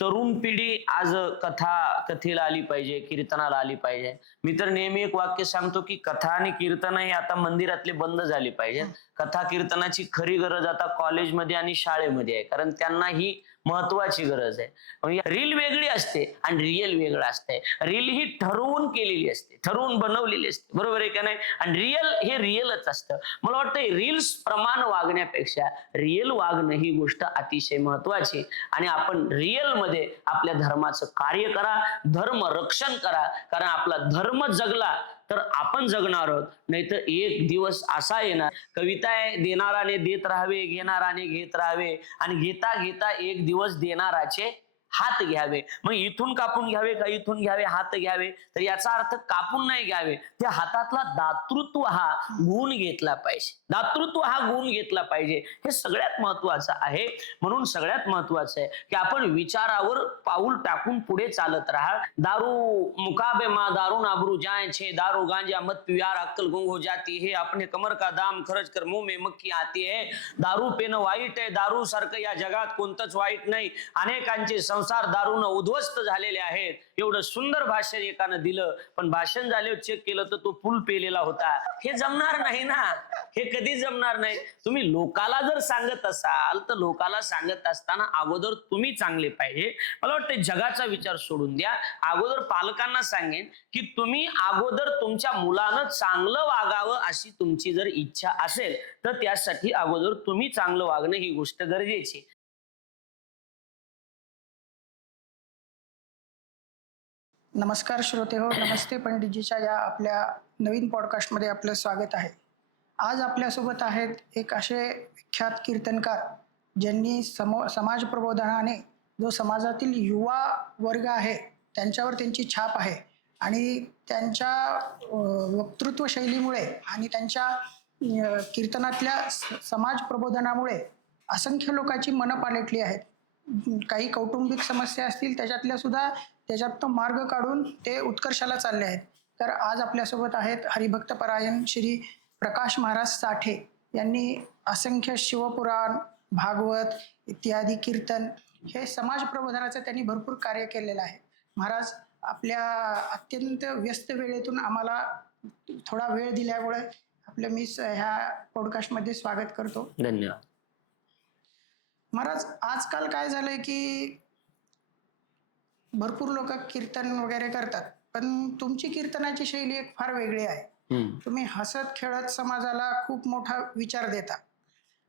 तरुण पिढी आज कथेला आली पाहिजे, कीर्तनाला आली पाहिजे. मी तर नेहमी एक वाक्य सांगतो की कथा आणि कीर्तन हे आता मंदिरातले बंद झाले पाहिजे. कथा कीर्तनाची खरी गरज आता कॉलेजमध्ये आणि शाळेमध्ये आहे, कारण त्यांना ही महत्वाची गरज आहे. रील वेगळी असते आणि रिअल वेगळं असते. रील ही ठरवून केलेली असते, ठरवून बनवलेली असते, बरोबर आहे का नाही? आणि रिअल हे रिअलच असतं. मला वाटतं रील्स प्रमाण वागण्यापेक्षा रिअल वागणं ही गोष्ट अतिशय महत्वाची. आणि आपण रिअल मध्ये आपल्या धर्माचं कार्य करा, धर्म रक्षण करा, कारण आपला धर्म जगला तर आपण जगणार आहोत. नाहीतर एक दिवस असा येणार, कविता आहे, देणाराने देत राहावे, घेणाराने घेत राहावे, आणि घेता घेता एक दिवस देणाराचे हात घ्यावे. मग इथून कापून घ्यावे का इथून घ्यावे, हात घ्यावे, तर याचा अर्थ कापून नाही घ्यावे. त्या हातातला दातृत्व हा गुण घेतला पाहिजे, दातृत्व हा गुण घेतला पाहिजे. हे सगळ्यात महत्वाचं आहे. म्हणून सगळ्यात महत्वाचं आहे की आपण विचारावर पाऊल टाकून पुढे चालत राहा. दारू मुकाबे मा दारू नाबरू जाए छे, दारू गांजा मत पियार अक्कल गुंग हो जाती है, अपने कमर का दाम खर्च कर मुंह में मक्खी आती है. दारू पेनं वाईट आहे, दारू सारखं या जगात कोणतंच वाईट नाही. अनेकांचे संसार दारूनं उद्ध्वस्त झालेले आहेत. एवढं सुंदर भाषण एकानं दिलं, पण भाषण झाल्यावर चेक केलं तर तो फुल पेलेला होता. हे जमणार नाही ना, हे कधी जमणार नाही. तुम्ही लोकाला जर सांगत असाल तर लोकाला सांगत असताना अगोदर तुम्ही चांगले पाहिजे. मला वाटतं जगाचा विचार सोडून द्या, अगोदर पालकांना सांगेन की तुम्ही अगोदर तुमच्या मुलानं चांगलं वागावं अशी तुमची जर इच्छा असेल तर त्यासाठी अगोदर तुम्ही चांगलं वागणं ही गोष्ट गरजेची. नमस्कार श्रोते हो, नमस्ते पंडितजीच्या या आपल्या नवीन पॉडकास्टमध्ये आपलं स्वागत आहे. आज आपल्यासोबत आहेत एक असे विख्यात कीर्तनकार ज्यांनी समाज प्रबोधनाने जो समाजातील युवा वर्ग आहे त्यांच्यावर त्यांची छाप आहे, आणि त्यांच्या वक्तृत्व शैलीमुळे आणि त्यांच्या कीर्तनातल्या समाज प्रबोधनामुळे असंख्य लोकांची मनं पालटली आहेत. काही कौटुंबिक समस्या असतील त्याच्यात मार्ग काढून ते उत्कर्षाला चालले आहेत. तर आज आपल्यासोबत आहेत हरिभक्त परायण श्री प्रकाश महाराज साठे. यांनी असंख्य शिवपुराण, भागवत इत्यादी कीर्तन हे समाज प्रबोधनाचं त्यांनी भरपूर कार्य केलेलं आहे. महाराज, आपल्या अत्यंत व्यस्त वेळेतून आम्हाला थोडा वेळ दिल्यामुळे मी ह्या पॉडकास्टमध्ये स्वागत करतो. धन्यवाद. महाराज, आजकाल काय झालंय की भरपूर लोक कीर्तन वगैरे करतात, पण तुमची कीर्तनाची शैली एक फार वेगळी आहे. तुम्ही हसत खेळत समाजाला खूप मोठा विचार देता.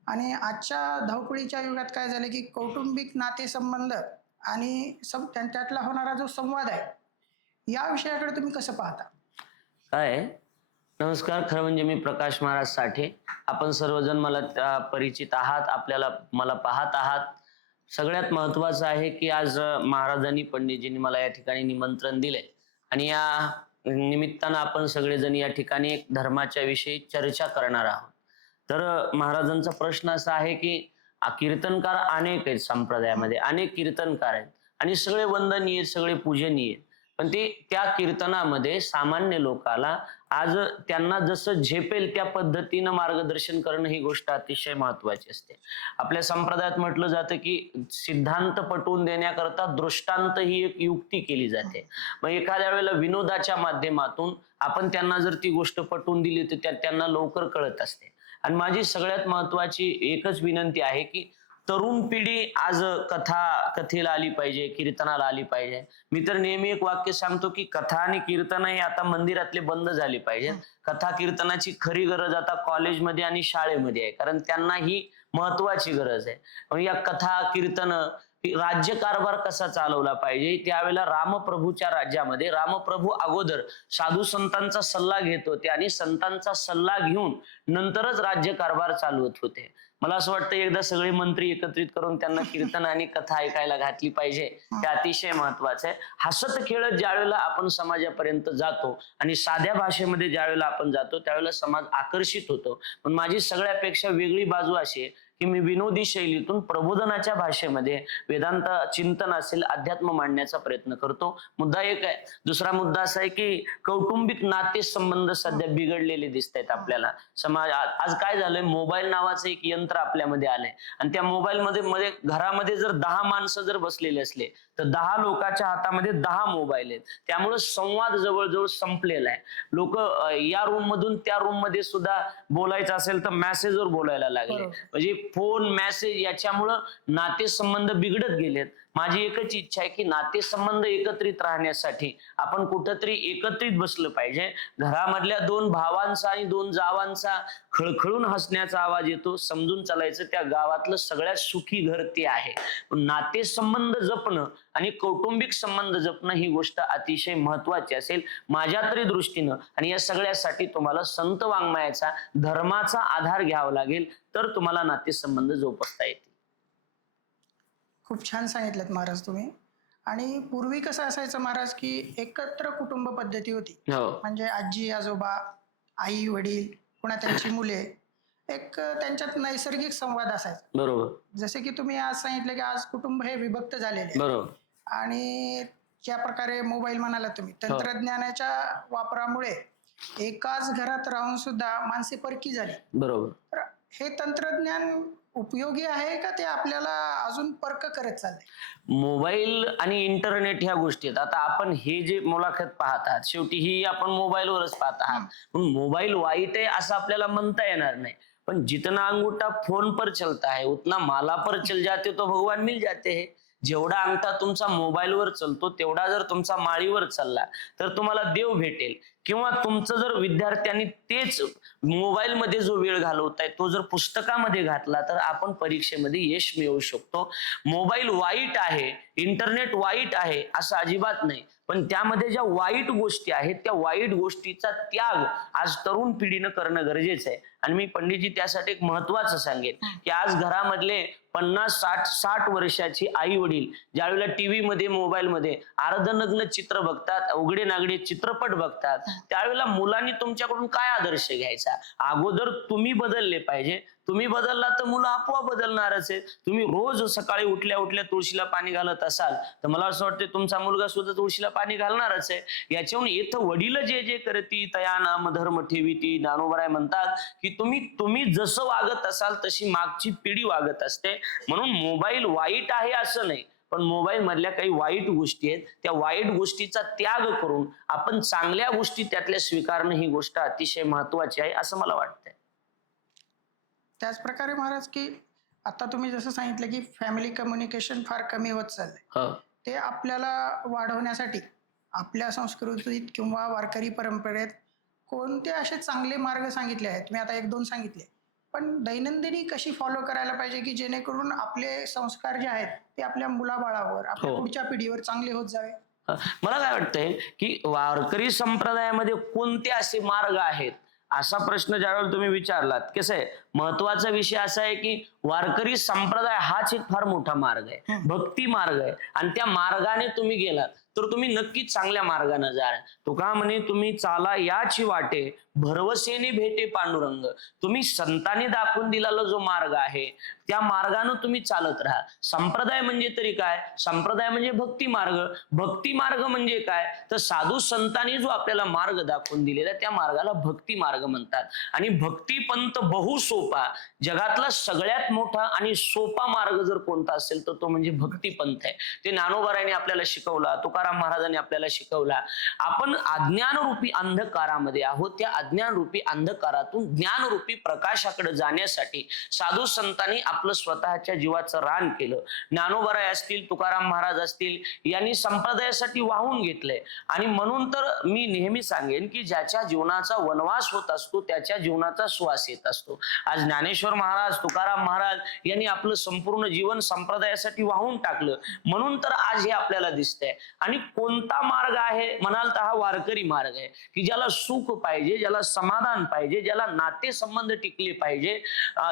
आणि आजच्या धावपळीच्या युगात काय झालं की कौटुंबिक नातेसंबंध आणि त्यातला होणारा जो संवाद आहे या विषयाकडे तुम्ही कसं पाहता? काय, नमस्कार. खरं म्हणजे मी प्रकाश महाराज साठे. आपण सर्वजण मला परिचित आहात, मला पाहत आहात. सगळ्यात महत्वाचं आहे की आज महाराजांनी, पंडितजींनी मला या ठिकाणी निमंत्रण दिले, आणि या निमित्तानं आपण सगळेजण या ठिकाणी एक धर्माच्या विषयी चर्चा करणार आहोत. तर महाराजांचा प्रश्न असा आहे की कीर्तनकार अनेक आहेत, संप्रदायामध्ये अनेक कीर्तनकार आहेत आणि सगळे वंदनीय, सगळे पूजनीय. पण ते त्या कीर्तनामध्ये सामान्य लोकाला आज त्यांना जसं झेपेल त्या पद्धतीनं मार्गदर्शन करणं ही गोष्ट अतिशय महत्वाची असते. आपल्या संप्रदायात म्हटलं जातं की सिद्धांत पटवून देण्याकरता दृष्टांत ही एक युक्ती केली जाते. मग एखाद्या वेळेला विनोदाच्या माध्यमातून आपण त्यांना जर ती गोष्ट पटवून दिली तर त्यांना लवकर कळत असते. आणि माझी सगळ्यात महत्वाची एकच विनंती आहे की तरुण पिढी आज कथेला आली पाहिजे, कीर्तनाला आली पाहिजे. मी तर नेहमी एक वाक्य सांगतो की कथा आणि कीर्तन हे आता मंदिरातले बंद झाले पाहिजे. कथा कीर्तनाची खरी गरज आता कॉलेजमध्ये आणि शाळेमध्ये आहे, कारण त्यांना ही महत्वाची गरज आहे. या कथा कीर्तन राज्यकारभार कसा चालवला पाहिजे, त्यावेळेला रामप्रभूच्या राज्यामध्ये रामप्रभू अगोदर साधू संतांचा सल्ला घेत होते आणि संतांचा सल्ला घेऊन नंतरच राज्यकारभार चालवत होते. मला असं वाटतं एकदा सगळे मंत्री एकत्रित करून त्यांना कीर्तन आणि कथा ऐकायला घातली पाहिजे. हे अतिशय महत्वाचं आहे. हसत खेळत ज्यावेळेला आपण समाजापर्यंत जातो आणि साध्या भाषेमध्ये ज्यावेळेला आपण जातो त्यावेळेला समाज आकर्षित होतो. पण माझी सगळ्यापेक्षा वेगळी बाजू अशी आहे की मी विनोदी शैलीतून प्रबोधनाच्या भाषेमध्ये वेदांत चिंतन असेल, अध्यात्म मांडण्याचा प्रयत्न करतो. मुद्दा एक आहे. दुसरा मुद्दा असा आहे की कौटुंबिक नातेसंबंध सध्या बिघडलेले दिसत आहेत आपल्याला. समाज आज काय झालंय, मोबाईल नावाचं एक यंत्र आपल्यामध्ये आलंय, आणि त्या मोबाईल मध्ये घरामध्ये जर 10 माणसं जर बसलेले असले तर 10 लोकांच्या हातामध्ये 10 मोबाईल आहेत. त्यामुळे संवाद जवळजवळ संपलेला आहे. लोक या रूम मधून त्या रूम मध्ये सुद्धा बोलायचं असेल तर मेसेजवर बोलायला लागले. बरोबर. म्हणजे फोन मेसेज याच्यामुळं नातेसंबंध बिघडत गेलेत. माझी एकच इच्छा आहे की नातेसंबंध एकत्रित राहण्यासाठी आपण कुठंतरी एकत्रित बसलं पाहिजे. घरामधल्या 2 भावांचा आणि 2 जावांचा खळखळून हसण्याचा आवाज येतो, समजून चालायचं त्या गावातलं सगळ्यात सुखी घर ते आहे. पण नातेसंबंध जपणं आणि कौटुंबिक संबंध जपणं ही गोष्ट अतिशय महत्वाची असेल माझ्या तरी दृष्टीनं. आणि या सगळ्यासाठी तुम्हाला संत वाङ्मयाचा धर्माचा आधार घ्यावा लागेल, तर तुम्हाला नातेसंबंध जोपासता येतील. खूप छान सांगितलं महाराज तुम्ही. आणि पूर्वी कसं असायचं महाराज की एकत्र कुटुंब पद्धती होती. हो म्हणजे आजी आजोबा, आई वडील, पुन्हा त्यांची मुले, एक त्यांच्यात नैसर्गिक संवाद असायचा. बरोबर जसे की तुम्ही आज सांगितलं की आज कुटुंब हे विभक्त झालेले आहे. बरोबर आणि ज्या प्रकारे मोबाईल म्हणाला तुम्ही, तंत्रज्ञानाच्या वापरामुळे एकाच घरात राहून सुद्धा माणसे परकी झाली. बरोबर. तर हे तंत्रज्ञान उपयोगी आहे का ते आपल्याला अजून परक करत चाललंय? मोबाईल आणि इंटरनेट ह्या गोष्टी आहेत. आता आपण हे जे मुलाखत पाहत आहात शेवटी ही आपण मोबाईलवरच पाहत आहात. पण मोबाईल वाईट आहे असं आपल्याला म्हणता येणार नाही. पण जितना अंगूठा फोन पर चलता है उतना माला पर चल जाते तो भगवान मिल जाते हैं. जेवढा अंगठा तुमचा मोबाईलवर चालतो तेवढा जर तुमचा माळीवर चालला तर तुम्हाला देव भेटेल. किंवा तुमचं जर विद्यार्थ्यांनी तेच मोबाईल मध्ये जो वेळ घालवताय तो जर पुस्तकामध्ये घातला तर आपण परीक्षेमध्ये यश मिळवू शकतो. मोबाईल वाईट आहे, इंटरनेट वाईट आहे असं अजिबात नाही. पण त्यामध्ये ज्या वाईट गोष्टी आहेत त्या वाईट गोष्टीचा त्याग आज तरुण पिढीनं करणं गरजेचं आहे. आणि मी पंडितजी त्यासाठी एक महत्वाचं सांगेन की आज घरामधले 50-60 वर्षाची आई वडील ज्यावेळेला टीव्ही मध्ये मोबाईल मध्ये अर्धनग्न चित्र बघतात, उघडे नागडे चित्रपट बघतात, त्यावेळेला मुलांनी तुमच्याकडून काय आदर्श घ्यायचा? अगोदर तुम्ही बदलले पाहिजे. तुम्ही बदलला तर मुलं आपोआप बदलणारच आहे. तुम्ही रोज सकाळी उठल्या उठल्या तुळशीला पाणी घालत असाल तर मला असं वाटतं तुमचा मुलगा सुद्धा तुळशीला पाणी घालणारच आहे. याच्याहून इथं वडील जे जे करती तया नाम धर्म ठेवीती ज्ञानोबराय म्हणतात की तुम्ही जसं वागत असाल तशी मागची पिढी वागत असते. म्हणून मोबाईल वाईट आहे असं नाही, पण मोबाईल मधल्या काही वाईट गोष्टी आहेत. त्या वाईट गोष्टीचा त्याग करून आपण चांगल्या गोष्टी त्यातल्या स्वीकारणं ही गोष्ट अतिशय महत्वाची आहे असं मला वाटतंय. त्याच प्रकारे महाराज की आता तुम्ही जसं सांगितलं की फॅमिली कम्युनिकेशन फार कमी होत चाललंय. ते आपल्याला वाढवण्यासाठी आपल्या संस्कृतीत किंवा वारकरी परंपरेत कोणते असे चांगले मार्ग सांगितले आहेत? मी आता 1-2 सांगितले, पण दैनंदिनी कशी फॉलो करायला पाहिजे की जेणेकरून आपले संस्कार जे आहेत ते आपल्या मुलाबाळावर, आपल्या पुढच्या पिढीवर चांगले होत जावे? मला काय वाटतंय की वारकरी संप्रदायामध्ये कोणते असे मार्ग आहेत असा प्रश्न ज्यावेळेला तुम्ही विचारलात. कसं आहे, महत्वाचा विषय असा आहे की वारकरी संप्रदाय हाच एक फार मोठा मार्ग आहे, भक्ती मार्ग आहे. आणि त्या मार्गाने तुम्ही गेलात तर तुम्ही नक्कीच चांगल्या मार्गाने जा. तुका म्हणे तुम्ही चाला याची वाटे भरवसेने भेटे पांडुरंग. तुम्ही संतांनी दाखवून दिलेला जो मार्ग आहे त्या मार्गाने तुम्ही चालत राहा. संप्रदाय म्हणजे तरी काय? संप्रदाय म्हणजे भक्ती मार्ग. भक्ती मार्ग म्हणजे काय? तर साधू संतांनी जो आपल्याला मार्ग दाखवून दिलेला त्या मार्गाला भक्ती मार्ग म्हणतात. आणि भक्ती पंथ बहु सोपा, जगातला सगळ्यात मोठा आणि सोपा मार्ग जर कोणता असेल तर तो म्हणजे भक्ती पंथ आहे. ते ज्ञानोबारायांनी आपल्याला शिकवला, तुकाराम महाराजांनी आपल्याला शिकवला. आपण अज्ञानरूपी अंधकारामध्ये आहोत. त्या अज्ञानरूपी अंधकारातून ज्ञानरूपी प्रकाशाकडे जाण्यासाठी साधू संतांनी आपलं स्वतःच्या जीवाचं रान केलं. ज्ञानोबाराय असतील, तुकाराम महाराज असतील, यांनी संप्रदायासाठी वाहून घेतलंय. आणि म्हणून तर मी नेहमी सांगेन की ज्याच्या जीवनाचा वनवास होत असतो त्याच्या जीवनाचा श्वास येत असतो. आज ज्ञानेश्वर महाराज, तुकाराम महाराज यांनी आपलं संपूर्ण जीवन संप्रदायासाठी वाहून टाकलं. म्हणून तर आज हे आपल्याला दिसतंय. आणि कोणता मार्ग आहे म्हणाल तर हा वारकरी मार्ग आहे की ज्याला सुख पाहिजे, ज्याला समाधान पाहिजे, ज्याला नातेसंबंध टिकले पाहिजे,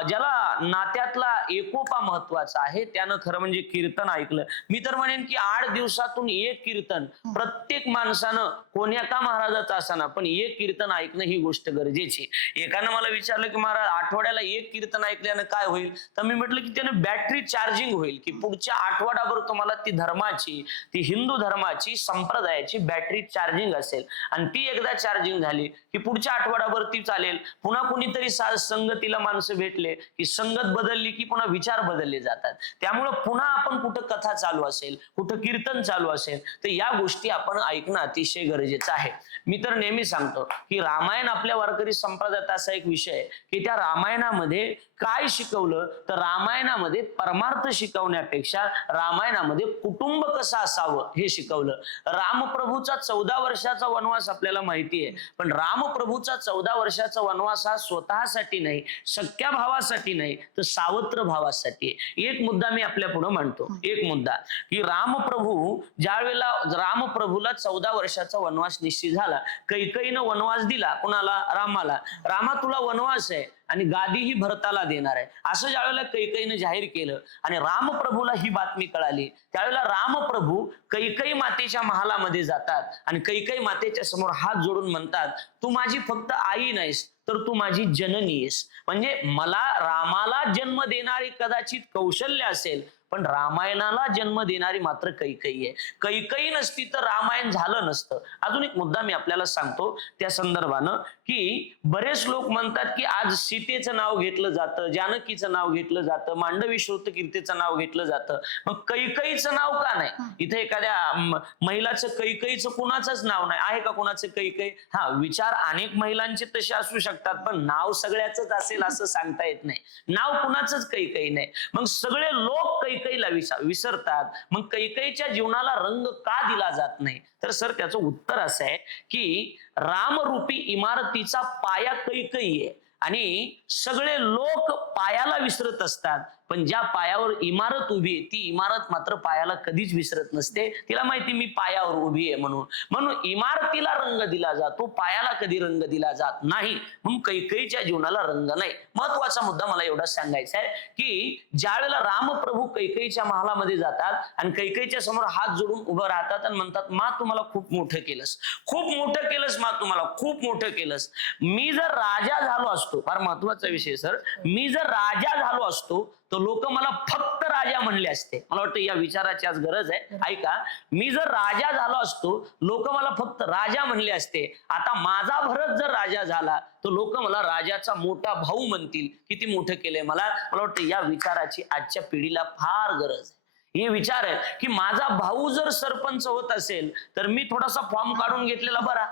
ज्याला नात्यातला एकोपा महत्वाचा आहे, त्यानं खरं म्हणजे कीर्तन ऐकलं. मी तर म्हणेन की 8 दिवसातून एक कीर्तन प्रत्येक माणसानं, कोण्या का महाराजाचं असाना, पण एक कीर्तन ऐकणं ही गोष्ट गरजेची. एकानं मला विचारलं की महाराज आठवड्याला एक कीर्तन कीर्तन ऐकल्यानं काय होईल? तर मी म्हटलं की त्याने बॅटरी चार्जिंग होईल, की पुढच्या आठवडाभर तुम्हाला ती धर्माची, ती हिंदू धर्माची, संप्रदायाची बॅटरी चार्जिंग असेल. आणि ती एकदा चार्जिंग झाली की पुढच्या आठवडाभर ती चालेल. पुन्हा कुणीतरी संगतीला माणसं भेटले की संगत बदलली की पुन्हा विचार बदलले जातात. त्यामुळं पुन्हा आपण कुठं कथा चालू असेल, कुठं कीर्तन चालू असेल, तर या गोष्टी आपण ऐकणं अतिशय गरजेचं आहे. मी तर नेहमी सांगतो की रामायण आपल्या वारकरी संप्रदायात असा एक विषय आहे की त्या रामायणामध्ये काय शिकवलं, तर रामायणामध्ये परमार्थ शिकवण्यापेक्षा रामायणामध्ये कुटुंब कसं असावं हे शिकवलं. रामप्रभूचा 14 वर्षाचा वनवास आपल्याला माहिती आहे, पण रामप्रभूचा 14 वर्षाचा वनवास हा स्वतःसाठी नाही, सख्या भावासाठी नाही, तर सावत्र भावासाठी. एक मुद्दा मी आपल्या पुढे मांडतो. एक मुद्दा की रामप्रभू ज्या वेळेला रामप्रभूला 14 वर्षाचा वनवास निश्चित झाला, कैकेयीनं वनवास दिला कुणाला? रामाला. रामा तुला वनवास आहे आणि गादी ही भरताला देणार आहे, असं ज्यावेळेला कैकेयीनं जाहीर केलं आणि रामप्रभूला ही बातमी कळाली, त्यावेळेला रामप्रभू कैकेयी मातेच्या महालामध्ये जातात आणि कैकेयी मातेच्या समोर हात जोडून म्हणतात, तू माझी फक्त आई नाहीस, तर तू माझी जननी आहेस. म्हणजे मला रामाला जन्म देणारी कदाचित कौशल्य असेल, पण रामायणाला जन्म देणारी मात्र कैकेयी आहे. कैकेयी नसती तर रामायण झालं नसतं. अजून एक मुद्दा मी आपल्याला सांगतो त्या संदर्भानं, की बरेच लोक म्हणतात की आज सीतेचं नाव घेतलं जातं, जानकीचं नाव घेतलं जातं, मांडवी श्रुतकीर्तीचं नाव घेतलं जातं, मग कैकेयीचं नाव का नाही? इथे एखाद्या महिलाचं कैकेयीचं कुणाचंच नाव नाही आहे का? कुणाचं कैकेयी? हा, विचार अनेक महिलांचे तसे असू शकतात, पण नाव सगळ्याच असेल असं सांगता येत नाही. नाव कुणाचंच कैकेयी नाही. मग सगळे लोक कैकेयीला विसरतात. मग कैकेयीच्या जीवनाला रंग का दिला जात नाही? तर सर त्याचं उत्तर असं आहे की रामरूपी इमारतीचा पाया कैकेयी आहे आणि सगळे लोक पायाला विसरत असतात, पण ज्या पायावर इमारत उभी आहे ती इमारत मात्र पायाला कधीच विसरत नसते. तिला माहिती मी पायावर उभी आहे म्हणून. म्हणून इमारतीला रंग दिला जातो, पायाला कधी रंग दिला जात नाही. म्हणून कैकेयीच्या जीवनाला रंग नाही. महत्वाचा मुद्दा मला एवढा सांगायचा आहे की ज्या वेळेला रामप्रभू कैकेयीच्या महालामध्ये जातात आणि कैकेयीच्या समोर हात जोडून उभं राहतात आणि म्हणतात, मा तुम्हाला खूप मोठं केलंस, खूप मोठं केलंस, मा तुम्हाला खूप मोठं केलंस. मी जर राजा झालो असतो, फार महत्वाचा विषय सर, मी जर राजा झालो असतो तर लोक मला फक्त राजा म्हणले असते. मला वाटतं या विचाराची आज गरज आहे. ऐका, मी जर राजा झालो असतो लोक मला फक्त राजा म्हणले असते. आता माझा भरत जर राजा झाला तर लोक मला राजाचा मोठा भाऊ म्हणतील. किती मोठं केलंय मला. मला वाटतं या विचाराची आजच्या पिढीला फार गरज आहे. हे विचार आहे की माझा भाऊ जर सरपंच होत असेल तर मी थोडासा फॉर्म काढून घेतलेला बरा.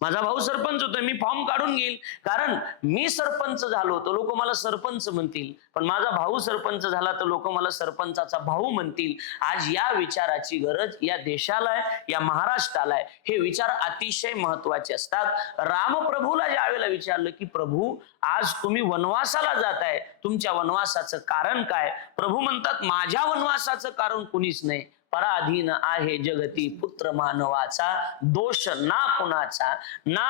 माझा भाऊ सरपंच होतोय, मी फॉर्म काढून घेईल, कारण मी सरपंच झालो तर लोक मला सरपंच म्हणतील, पण माझा भाऊ सरपंच झाला तर लोक मला सरपंचाचा भाऊ म्हणतील. आज या विचाराची गरज या देशाला आहे, या महाराष्ट्राला आहे. हे विचार अतिशय महत्वाचे असतात. रामप्रभूला ज्या वेळेला विचारलं की प्रभू आज तुम्ही वनवासाला जाताय, तुमच्या वनवासाचं कारण काय? प्रभू म्हणतात, माझ्या वनवासाचं कारण कुणीच नाही, पराधीन आहे जगती पुत्र मानवाचा, दोष ना कुणाचा, ना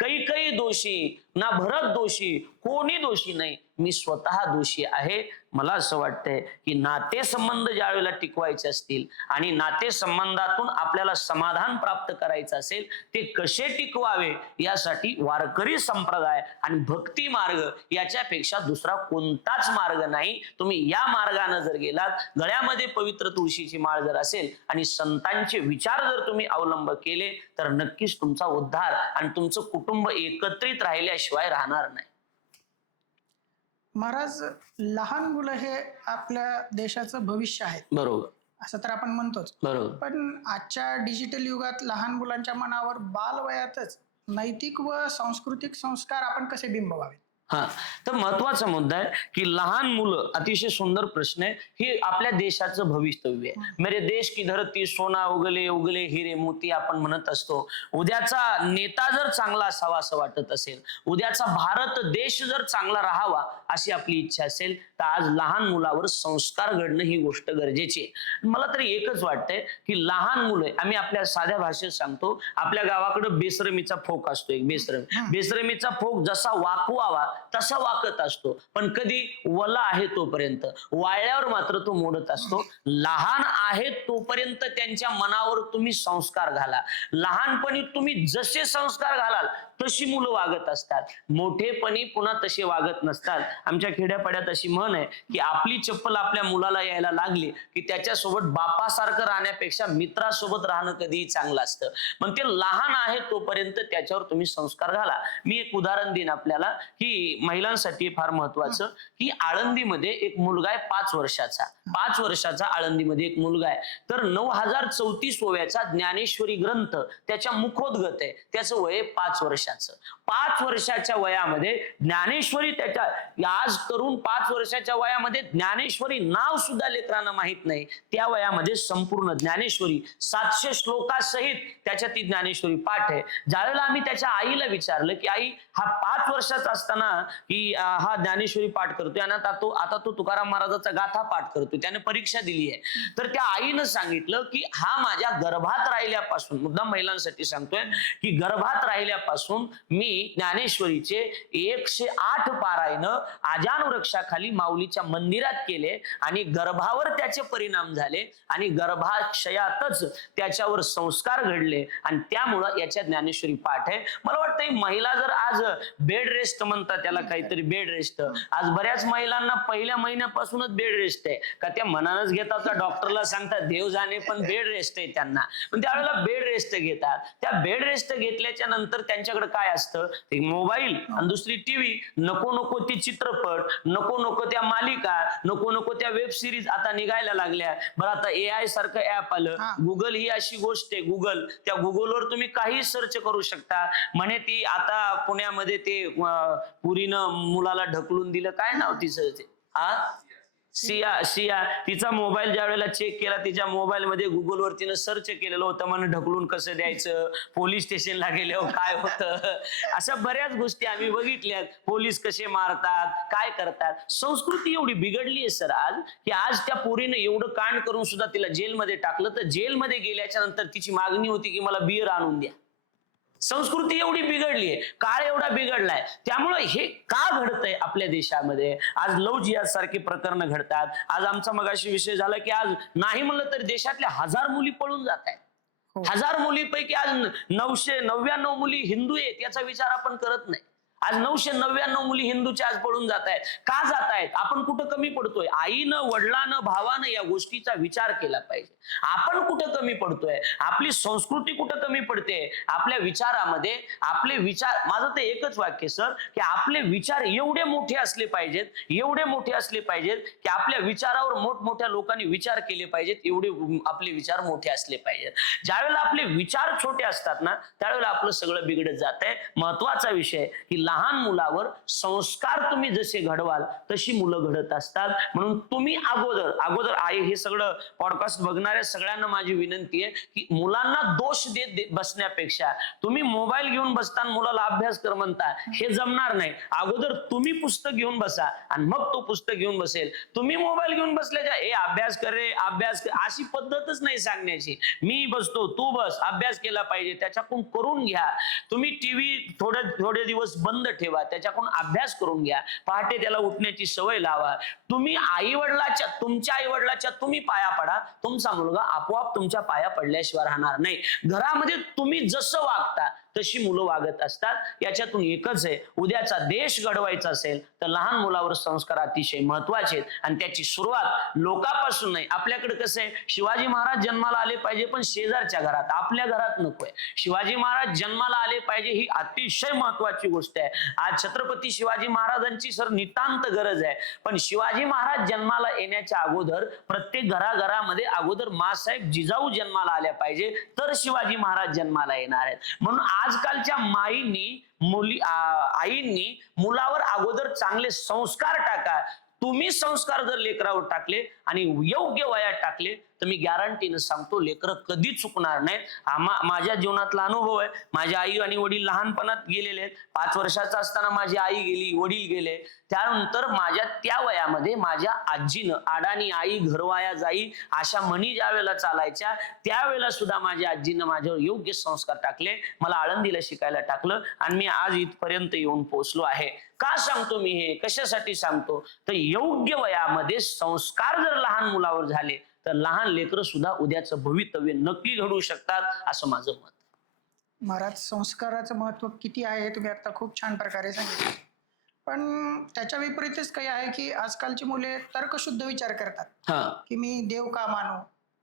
कैकेयी दोषी, ना भरत दोषी, कोणी दोषी नाही, मी स्वतः दोषी आहे. मला असं वाटतंय की नातेसंबंध ज्या वेळेला टिकवायचे असतील आणि नातेसंबंधातून आपल्याला समाधान प्राप्त करायचं असेल, ते कसे टिकवावे यासाठी वारकरी संप्रदाय आणि भक्ती मार्ग याच्यापेक्षा दुसरा कोणताच मार्ग नाही. तुम्ही या मार्गाने जर गेलात, गळ्यामध्ये पवित्र तुळशीची माळ जर असेल आणि संतांचे विचार जर तुम्ही अवलंब केले, तर नक्कीच तुमचा उद्धार आणि तुमचं कुटुंब एकत्रित राहिल्याशिवाय राहणार नाही. महाराज, लहान मुलं हे आपल्या देशाचं भविष्य आहे, बरोबर, असं तर आपण म्हणतोच. बरोबर. पण आजच्या डिजिटल युगात लहान मुलांच्या मनावर बालवयातच नैतिक व सांस्कृतिक संस्कार आपण कसे बिंबवावे? हा, तर महत्वाचा मुद्दा आहे की लहान मुलं, अतिशय सुंदर प्रश्न आहे. हे आपल्या देशाचं भवितव्य आहे. मेरे देश की धरती सोना उगले उगले हिरे मोती आपण म्हणत असतो. उद्याचा नेता जर चांगला असावा असं वाटत असेल, उद्याचा भारत देश जर चांगला राहावा अशी आपली इच्छा असेल, तर आज लहान मुलावर संस्कार घडणं ही गोष्ट गरजेची आहे. मला तरी एकच वाटतंय की लहान मुलं, आम्ही आपल्या साध्या भाषेत सांगतो, आपल्या गावाकडे बेसरमीचा फोक असतो, एक बेसरमीचा फोक जसा वाकवावा तसा वाकत असतो, पण कधी वला आहे तोपर्यंत, वाळल्यावर मात्र तो मोडत असतो. लहान आहे तोपर्यंत त्यांच्या मनावर तुम्ही संस्कार घाला. लहानपणी तुम्ही जसे संस्कार घालाल तशी मुलं वागत असतात. मोठेपणी पुन्हा तसे वागत नसतात. आमच्या खेड्यापाड्यात अशी म्हण आहे की आपली चप्पल आपल्या मुलाला यायला लागली की त्याच्यासोबत बापासारखं राहण्यापेक्षा मित्रासोबत राहणं कधीही चांगलं असतं. पण ते लहान आहे तोपर्यंत त्याच्यावर तुम्ही संस्कार घाला. मी एक उदाहरण देईन आपल्याला की महिलांसाठी फार महत्वाचं, की आळंदीमध्ये एक मुलगा आहे 5 वर्षाचा. 5 वर्षाचा आळंदीमध्ये एक मुलगा आहे. तर 9034 ओव्याचा ज्ञानेश्वरी ग्रंथ त्याच्या मुखोद्गत आहे. त्याचं वय 5 वर्षाचं. 5 वर्षाच्या वयामध्ये ज्ञानेश्वरी त्याच्या आज करून 5 वर्षाच्या वयामध्ये ज्ञानेश्वरी नाव सुद्धा लेकरांना माहित नाही. त्या वयामध्ये संपूर्ण ज्ञानेश्वरी 700 श्लोकासहित त्याच्या ती ज्ञानेश्वरी पाठ आहे. ज्यावेळेला आम्ही त्याच्या आईला विचारलं की आई, हा 5 वर्षाचा असताना की हा ज्ञानेश्वरी पाठ करतोय आणि आता तो तुकाराम महाराजाचा गाथा पाठ करतोय, त्याने परीक्षा दिली आहे. तर त्या आईनं सांगितलं की हा माझ्या गर्भात राहिल्यापासून, मुद्दाम महिलांसाठी सांगतोय की गर्भात राहिल्यापासून मी ज्ञानेश्वरीचे 108 पारायण आजान वृक्षाखाली माऊलीच्या मंदिरात केले आणि गर्भावर त्याचे परिणाम झाले आणि गर्भाशयातच त्याच्यावर संस्कार घडले आणि त्यामुळं याच्या ज्ञानेश्वरी पाठ आहे. मला वाटतं महिला जर आज बेड रेस्ट म्हणतात त्याला, काहीतरी बेड रेस्ट, आज बऱ्याच महिलांना पहिल्या महिन्यापासूनच बेड रेस्ट आहे का त्या मनानच घेतात का डॉक्टरला सांगतात देव जाणे, पण बेड रेस्ट आहे त्यांना. पण त्यावेळेला बेड रेस्ट घेतात. त्या बेड रेस्ट घेतल्याच्या नंतर त्यांच्याकडे काय असतं, ते मोबाईल आणि दुसरी टीव्ही, नको नको ते चित्रपट, नको नको त्या मालिका, नको नको त्या वेब सिरीज आता निघायला लागल्या. बरं आता AI सारखं ऍप आलं, गुगल ही अशी गोष्ट आहे. गुगल, त्या गुगलवर तुम्ही काही सर्च करू शकता. म्हणे ती आता पुण्यामध्ये ते पुरीनं मुलाला ढकलून दिलं, काय नाव तिचं ते, सिया तिचा मोबाईल ज्या वेळेला चेक केला, तिच्या मोबाईल मध्ये गुगलवर तिनं सर्च केलेलं होतं, म्हणे ढकलून कसं द्यायचं, पोलीस स्टेशनला गेले काय होतं, अशा बऱ्याच गोष्टी आम्ही बघितल्यात. पोलीस कसे मारतात, काय करतात. संस्कृती एवढी बिघडली आहे सर आज, की आज त्या पोरीनं एवढं कांड करून सुद्धा तिला जेलमध्ये टाकलं. तर जेलमध्ये गेल्याच्या नंतर तिची मागणी होती की मला बियर आणून द्या. संस्कृती एवढी बिघडलीये, काळ एवढा बिघडलाय. त्यामुळे हे का घडतंय आपल्या देशामध्ये? आज लव्ह जिहाद सारखी प्रकरण घडतात. आज आमचा मगाशी विषय झाला की आज नाही म्हणलं तर देशातल्या 1000 मुली पळून जात आहेत. 1000 मुलीपैकी आज 999 मुली हिंदू आहेत, याचा विचार आपण करत नाही. आज 999 मुली हिंदूच्या आज पळून जात आहेत. का जात आहेत? आपण कुठं कमी पडतोय? आईनं, वडिलांनं, भावानं या गोष्टीचा विचार केला पाहिजे. आपण कुठं कमी पडतोय? आपली संस्कृती कुठं कमी पडते? आपल्या विचारामध्ये आपले विचार, माझं तर एकच वाक्य सर, की आपले विचार एवढे मोठे असले पाहिजेत, एवढे मोठे असले पाहिजेत की आपल्या विचारावर मोठमोठ्या लोकांनी विचार केले पाहिजेत, एवढे आपले विचार मोठे असले पाहिजेत. ज्यावेळेला आपले विचार छोटे असतात ना, त्यावेळेला आपलं सगळं बिघडत जात आहे. महत्वाचा विषय की लहान मुलावर संस्कार तुम्ही जसे घडवाल तशी मुलं घडत असतात. म्हणून तुम्ही अगोदर आई, हे सगळं पॉडकास्ट बघणाऱ्या सगळ्यांना माझी विनंती आहे की मुलांना दोष देत बसण्यापेक्षा तुम्ही मोबाईल घेऊन बसताना मुलाला अभ्यास कर म्हणता, हे जमणार नाही. अगोदर तुम्ही पुस्तक घेऊन बसा आणि मग तो पुस्तक घेऊन बसेल. तुम्ही मोबाईल घेऊन बसल्याच्या हे अभ्यास कर रे, अभ्यास कर, अशी पद्धतच नाही सांगण्याची. मी बसतो, तू बस, अभ्यास केला पाहिजे, त्याच्याकडून करून घ्या. तुम्ही टीव्ही थोडे दिवस बंद ठेवा, त्याच्याकडून अभ्यास करून घ्या. पहाटे त्याला उठण्याची सवय लावा. तुम्ही तुमच्या आई वडिलाच्या तुम्ही पाया पडा, तुमचा मुलगा आपोआप तुमच्या पाया पडल्याशिवाय राहणार नाही. घरामध्ये तुम्ही जसं वागता तशी मुलं वागत असतात. याच्यातून एकच आहे, उद्याचा देश घडवायचा असेल तर लहान मुलावर संस्कार अतिशय महत्वाचे आहेत आणि त्याची सुरुवात लोकांपासून नाही. आपल्याकडे कसं आहे, शिवाजी महाराज जन्माला आले पाहिजे पण शेजारच्या घरात, आपल्या घरात नकोय. शिवाजी महाराज जन्माला आले पाहिजे ही अतिशय महत्वाची गोष्ट आहे. आज छत्रपती शिवाजी महाराजांची सर नितांत गरज आहे. पण शिवाजी महाराज जन्माला येण्याच्या अगोदर प्रत्येक घराघरामध्ये अगोदर माँसाहेब जिजाऊ जन्माला आल्या पाहिजे, तर शिवाजी महाराज जन्माला येणार आहेत. म्हणून आजकालच्या आईंनी मुलावर अगोदर चांगले संस्कार टाका. तुम्ही संस्कार जर लेकरावर टाकले आणि योग्य वयात टाकले तर मी गॅरंटीनं सांगतो लेकर कधी चुकणार नाहीत. माझ्या जीवनातला अनुभव आहे. माझी आई आणि वडील लहानपणात गेलेले आहेत. 5 वर्षाचा असताना माझी आई गेली, वडील गेले. त्यानंतर माझ्या त्या वयामध्ये माझ्या आजीनं, अडाणी आई घरवाया जाई अशा म्हणी ज्या वेळेला चालायच्या, त्यावेळेला सुद्धा माझ्या आजीनं माझ्यावर योग्य संस्कार टाकले. मला आळंदीला शिकायला टाकलं आणि मी आज इथपर्यंत येऊन पोहोचलो आहे. का सांगतो मी हे, कशासाठी सांगतो तर योग्य वयामध्ये संस्कार जर लहान मुलावर झाले तर लहान लेकरं सुद्धा उद्याचं भवितव्य नक्की घडवू शकतात, असं माझं मत. महाराज, संस्काराचं महत्व किती आहे हे तुम्ही आता खूप छान प्रकारे सांगितलं. पण त्याच्या विपरीतच काही आहे की आजकालची मुले तर्कशुद्ध विचार करतात हा. की मी देव का मानू,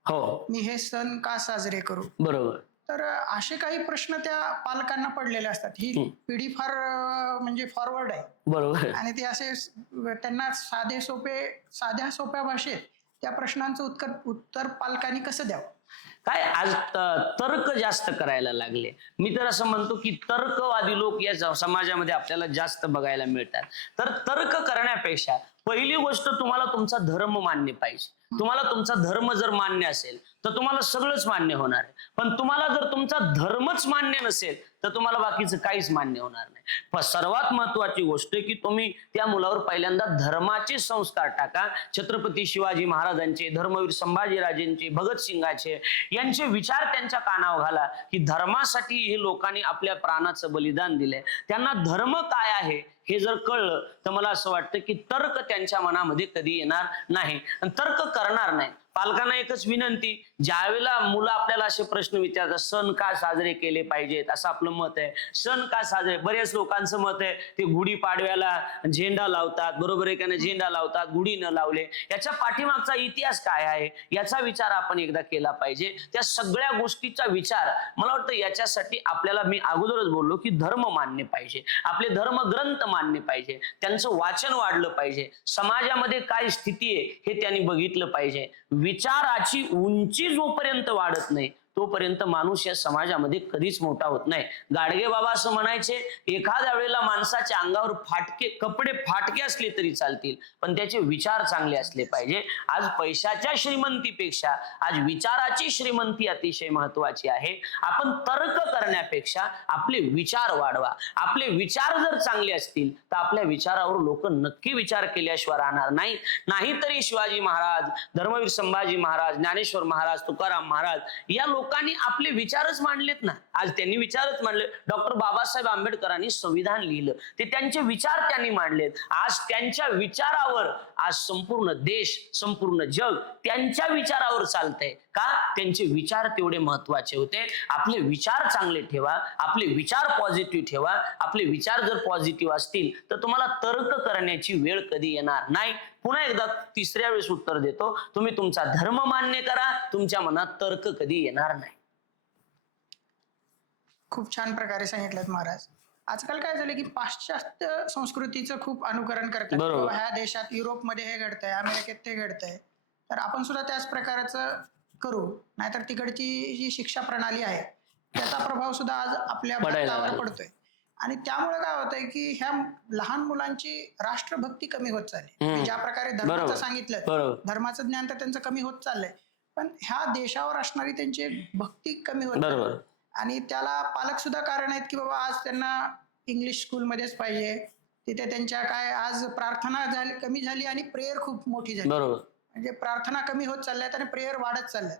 हो, मी हे सण का साजरे करू. बरोबर. तर असे काही प्रश्न त्या पालकांना पडलेले असतात. ही पिढी फार म्हणजे फॉरवर्ड आहे बरोबर. आणि ते असे त्यांना साध्या सोप्या भाषेत त्या प्रश्नांचं उत्तर पालकांनी कसं द्यावं. काय आज तर्क जास्त करायला लागले. मी तर असं म्हणतो की तर्कवादी लोक या समाजामध्ये आपल्याला जास्त बघायला मिळतात. तर तर्क करण्यापेक्षा पहिली गोष्ट तुम्हाला तुमचा धर्म मान्य पाहिजे. तुम्हाला तुमचा धर्म जर मान्य असेल तर तुम्हाला सगळंच मान्य होणार आहे. पण तुम्हाला जर तुमचा धर्मच मान्य नसेल तर तुम्हाला बाकीचं काहीच मान्य होणार नाही. पण सर्वात महत्वाची गोष्ट की तुम्ही त्या मुलावर पहिल्यांदा धर्माचे संस्कार टाका. छत्रपती शिवाजी महाराजांचे, धर्मवीर संभाजीराजेंचे, भगतसिंगाचे यांचे विचार त्यांच्या कानावर घाला की धर्मासाठी हे लोकांनी आपल्या प्राणाचं बलिदान दिलंय. त्यांना धर्म काय आहे हे जर कळलं तर मला असं वाटतं की तर्क त्यांच्या मनामध्ये कधी येणार नाही आणि तर्क करणार नाही. पालकांना एकच विनंती, ज्यावेळेला मुलं आपल्याला असे प्रश्न विचारतात, सण का साजरे केले पाहिजेत असं आपलं मत आहे. सण का साजरे, बरेच लोकांचं मत आहे ते गुढी पाडव्याला झेंडा लावतात, बरोबर आहे का नाही, झेंडा लावतात, गुढी न लावले. याच्या पाठीमागचा इतिहास काय आहे याचा विचार आपण एकदा केला पाहिजे. त्या सगळ्या गोष्टीचा विचार मला वाटतं याच्यासाठी आपल्याला, मी अगोदरच बोललो की धर्म मान्य पाहिजे, आपले धर्मग्रंथ मान्य पाहिजे, त्यांचं वाचन वाढलं पाहिजे, समाजामध्ये काय स्थिती आहे हे त्यांनी बघितलं पाहिजे. विचाराची उंची जोपर्यंत वाढत नाही तोपर्यंत माणूस या समाजामध्ये कधीच मोठा होत नाही. गाडगे बाबा असं म्हणायचे, एखाद्या वेळेला माणसाच्या अंगावर कपडे फाटके असले तरी चालतील पण त्याचे विचार चांगले असले पाहिजे. आज पैशाच्या श्रीमंतीपेक्षा आज विचाराची श्रीमंती अतिशय महत्वाची आहे. आपण तर्क करण्यापेक्षा आपले विचार वाढवा. आपले विचार जर चांगले असतील तर आपल्या विचारावर लोक नक्की विचार केल्याशिवाय राहणार नाही. नाहीतरी शिवाजी महाराज, धर्मवीर संभाजी महाराज, ज्ञानेश्वर महाराज, तुकाराम महाराज या लोकांनी आपले विचारच मांडलेत ना. आज त्यांनी विचारच मांडले. डॉक्टर बाबासाहेब आंबेडकरांनी संविधान लिहिलं, ते त्यांचे विचार त्यांनी मांडलेत. आज त्यांच्या विचारावर आज संपूर्ण देश, संपूर्ण जग त्यांच्या विचारावर चालतंय. का? त्यांचे विचार तेवढे महत्वाचे होते. आपले विचार चांगले ठेवा, आपले विचार पॉझिटिव्ह ठेवा. आपले विचार जर पॉझिटिव्ह असतील तर तुम्हाला तर्क करण्याची वेळ कधी येणार नाही. पुन्हा एकदा तिसऱ्या वेळेस उत्तर देतो, तुम्ही तुमचा धर्म मान्य करा, तुमच्या मनात तर्क कधी येणार नाही. खूप छान प्रकारे सांगितलं महाराज. आजकाल काय झालं की पाश्चात्य संस्कृतीचं खूप अनुकरण करतात. बरोबर. बाबा ह्या देशात, युरोपमध्ये हे घडतंय, अमेरिकेत ते घडतंय, तर आपण सुद्धा त्याच प्रकारचं करू. नाहीतर तिकडची जी शिक्षा प्रणाली आहे त्याचा प्रभाव सुद्धा आज आपल्या पडायला भारतावर लागला. पडतोय. आणि त्यामुळे काय होतंय की ह्या लहान मुलांची राष्ट्रभक्ती कमी होत चालली. हम्म. ज्या प्रकारे धर्माचं बरोबर. सांगितलं, बरोबर. धर्माचं ज्ञान तर त्यांचं कमी होत चाललंय, पण ह्या देशावर असणारी त्यांची भक्ती कमी होत चालली. बरोबर. आणि त्याला पालक सुद्धा कारण आहेत की बाबा आज त्यांना इंग्लिश स्कूलमध्येच पाहिजे, तिथे त्यांच्या काय आज प्रार्थना झाली कमी झाली आणि प्रेयर खूप मोठी झाली. बरोबर. म्हणजे प्रार्थना कमी होत चालल्यात आणि प्रेयर वाढत चालल्यात.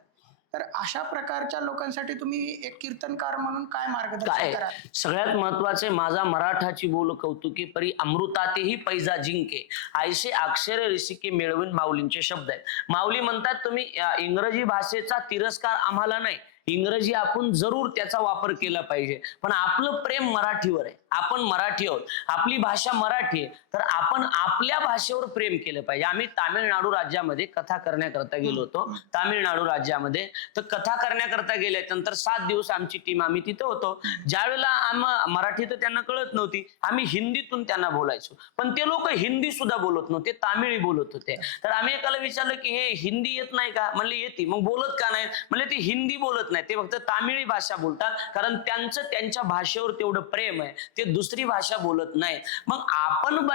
तर अशा प्रकारच्या लोकांसाठी तुम्ही एक कीर्तनकार म्हणून काय मार्गदर्शन काय करा. सगळ्यात महत्वाचे, माझा मराठाची बोल कौतुकी परी अमृतातेही पैजा जिंके, आयसे अक्षरे ऋषिके मिळवून माऊलींचे शब्द आहेत. माऊली म्हणतात तुम्ही इंग्रजी भाषेचा तिरस्कार आम्हाला नाही, इंग्रजी आपण जरूर त्याचा वापर केला पाहिजे, पण आपलं प्रेम मराठीवर आहे. आपण मराठी आहोत, आपली भाषा मराठी आहे, तर आपण आपल्या भाषेवर प्रेम केलं पाहिजे. आम्ही तामिळनाडू राज्यामध्ये कथा करण्याकरता गेलो होतो. तामिळनाडू राज्यामध्ये तर कथा करण्याकरता गेल्यानंतर 7 दिवस आमची टीम आम्ही तिथे होतो. ज्या वेळेला मराठी तर त्यांना कळत नव्हती, आम्ही हिंदीतून त्यांना बोलायचो, पण ते लोक हिंदी सुद्धा बोलत नव्हते, तामिळी बोलत होते. तर आम्ही एकाला विचारलं की हे हिंदी येत नाही का? म्हणले येते. मग बोलत का नाही? म्हणले ते हिंदी बोलत नाही, ते फक्त तामिळी भाषा बोलतात, कारण त्यांचं त्यांच्या भाषेवर तेवढं प्रेम आहे, ते दुसरी भाषा बोलत नाही. मग आपण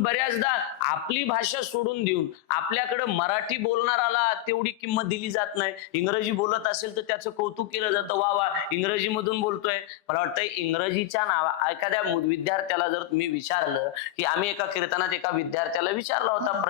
बऱ्याचदा आपली भाषा सोडून देऊन आपल्याकडे मराठी बोलणाराला तेवढी किंमत दिली जात नाही. इंग्रजी बोलत असेल तर त्याचं कौतुक केलं जातं, वा वा इंग्रजी मधून बोलतोय. मला वाटतं इंग्रजीच्या एखाद्या विद्यार्थ्याला जर तुम्ही विचारलं की, आम्ही एका कीर्तनात एका विद्यार्थ्याला विचारला होता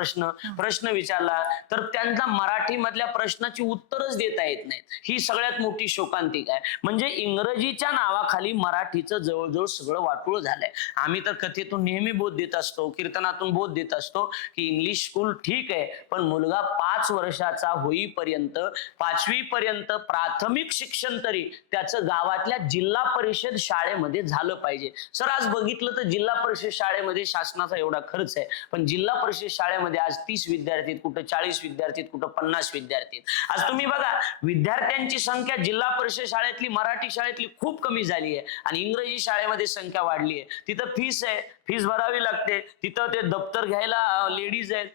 प्रश्न विचारला, तर त्यांना मराठी मधल्या प्रश्नाची उत्तरच देता येत नाही. नाहीत. ही सगळ्यात मोठी शोकांतिका आहे. म्हणजे इंग्रजीच्या नावाखाली मराठीचं जवळजवळ सगळं वाटोळ झालंय. आम्ही तर कथेतून नेहमी बोध देत असतो, कीर्तनातून बोध देत असतो की इंग्लिश स्कूल ठीक आहे, पण मुलगा 5 वर्षाचा होईपर्यंत 5वी पर्यंत प्राथमिक शिक्षण तरी त्याचं गावातल्या जिल्हा परिषद शाळेमध्ये झालं पाहिजे. सर आज बघितलं तर जिल्हा परिषद शाळेमध्ये शासनाचा एवढा खर्च आहे, पण जिल्हा परिषद शाळेमध्ये आज 30 विद्यार्थी, कुठं 40 विद्यार्थी, कुठं 50 विद्यार्थी. आज तुम्ही बघा विद्यार्थ्यांची संख्या जिल्हा परिषद शाळेतली, मराठी शाळेतली खूप कमी झाली आहे आणि इंग्रजी शाळेमध्ये संख्या वाढली आहे. तिथं फीस आहे, फीस भरावी लागते. तिथं ते दप्तर घ्यायला लेडीज आहेत,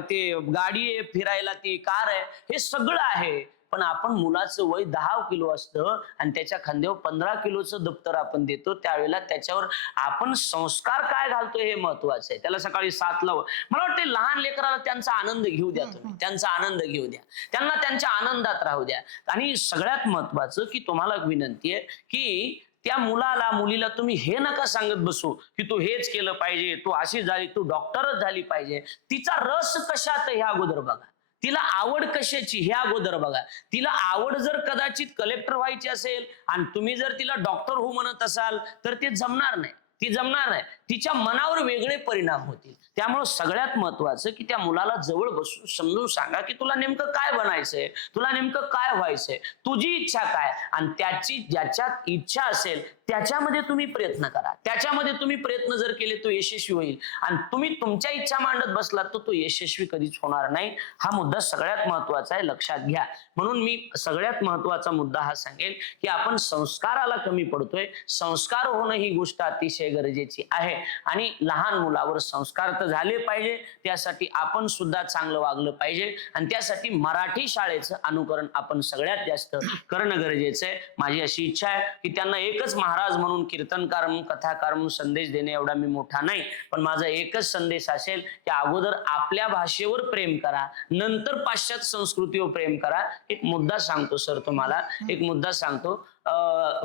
ते गाडी आहे फिरायला, ती कार आहे, हे सगळं आहे. पण आपण मुलाचं वय 10 किलो असतं आणि त्याच्या खांद्यावर 15 किलोचं दप्तर आपण देतो. त्यावेळेला त्याच्यावर आपण संस्कार काय घालतो हे महत्वाचं आहे. त्याला सकाळी 7ला मला वाटतं लहान लेकराला त्यांचा आनंद घेऊ द्या, तुम्ही त्यांचा आनंद घेऊ द्या, त्यांना त्यांच्या आनंदात राहू द्या. आणि सगळ्यात महत्वाचं की तुम्हाला विनंती आहे की त्या मुलाला मुलीला तुम्ही हे नका सांगत बसू की तू हेच केलं पाहिजे, तू अशी झाली, तू डॉक्टरच झाली पाहिजे. तिचा रस कशात हे अगोदर बघा, तिला आवड कशाची हे अगोदर बघा. तिला आवड जर कदाचित कलेक्टर व्हायची असेल आणि तुम्ही जर तिला डॉक्टर हो म्हणत असाल तर ते जमणार नाही, ती जमणार नाही. तिच्या मनावर वेगळे परिणाम होतील. त्यामुळे सगळ्यात महत्वाचं की त्या मुलाला जवळ बसून समजून सांगा की तुला नेमकं काय बनायचंय, तुला नेमकं काय व्हायचंय, तुझी इच्छा काय, आणि त्याची ज्याच्यात इच्छा असेल त्याच्यामध्ये तुम्ही प्रयत्न करा. त्याच्यामध्ये तुम्ही प्रयत्न जर केले तो यशस्वी होईल. आणि तुम्ही तुमच्या इच्छा मांडत बसलात तर तो यशस्वी कधीच होणार नाही. हा मुद्दा सगळ्यात महत्वाचा आहे, लक्षात घ्या. म्हणून मी सगळ्यात महत्वाचा मुद्दा हा सांगेल की आपण संस्काराला कमी पडतोय. संस्कार होणं ही गोष्ट अतिशय गरजेची आहे आणि लहान मुलावर संस्कार तर झाले पाहिजे. त्यासाठी आपण सुद्धा चांगलं वागलं पाहिजे आणि त्यासाठी मराठी शाळेचं अनुकरण आपण सगळ्यात जास्त करणं गरजेचं आहे. माझी अशी इच्छा आहे की त्यांना एकच महाराज म्हणून, कीर्तनकार म्हणून, कथाकार म्हणून संदेश देणे एवढा मी मोठा नाही, पण माझा एकच संदेश असेल की अगोदर आपल्या भाषेवर प्रेम करा, नंतर पाश्चात्य संस्कृतीवर प्रेम करा. एक मुद्दा सांगतो सर तुम्हाला, एक मुद्दा सांगतो.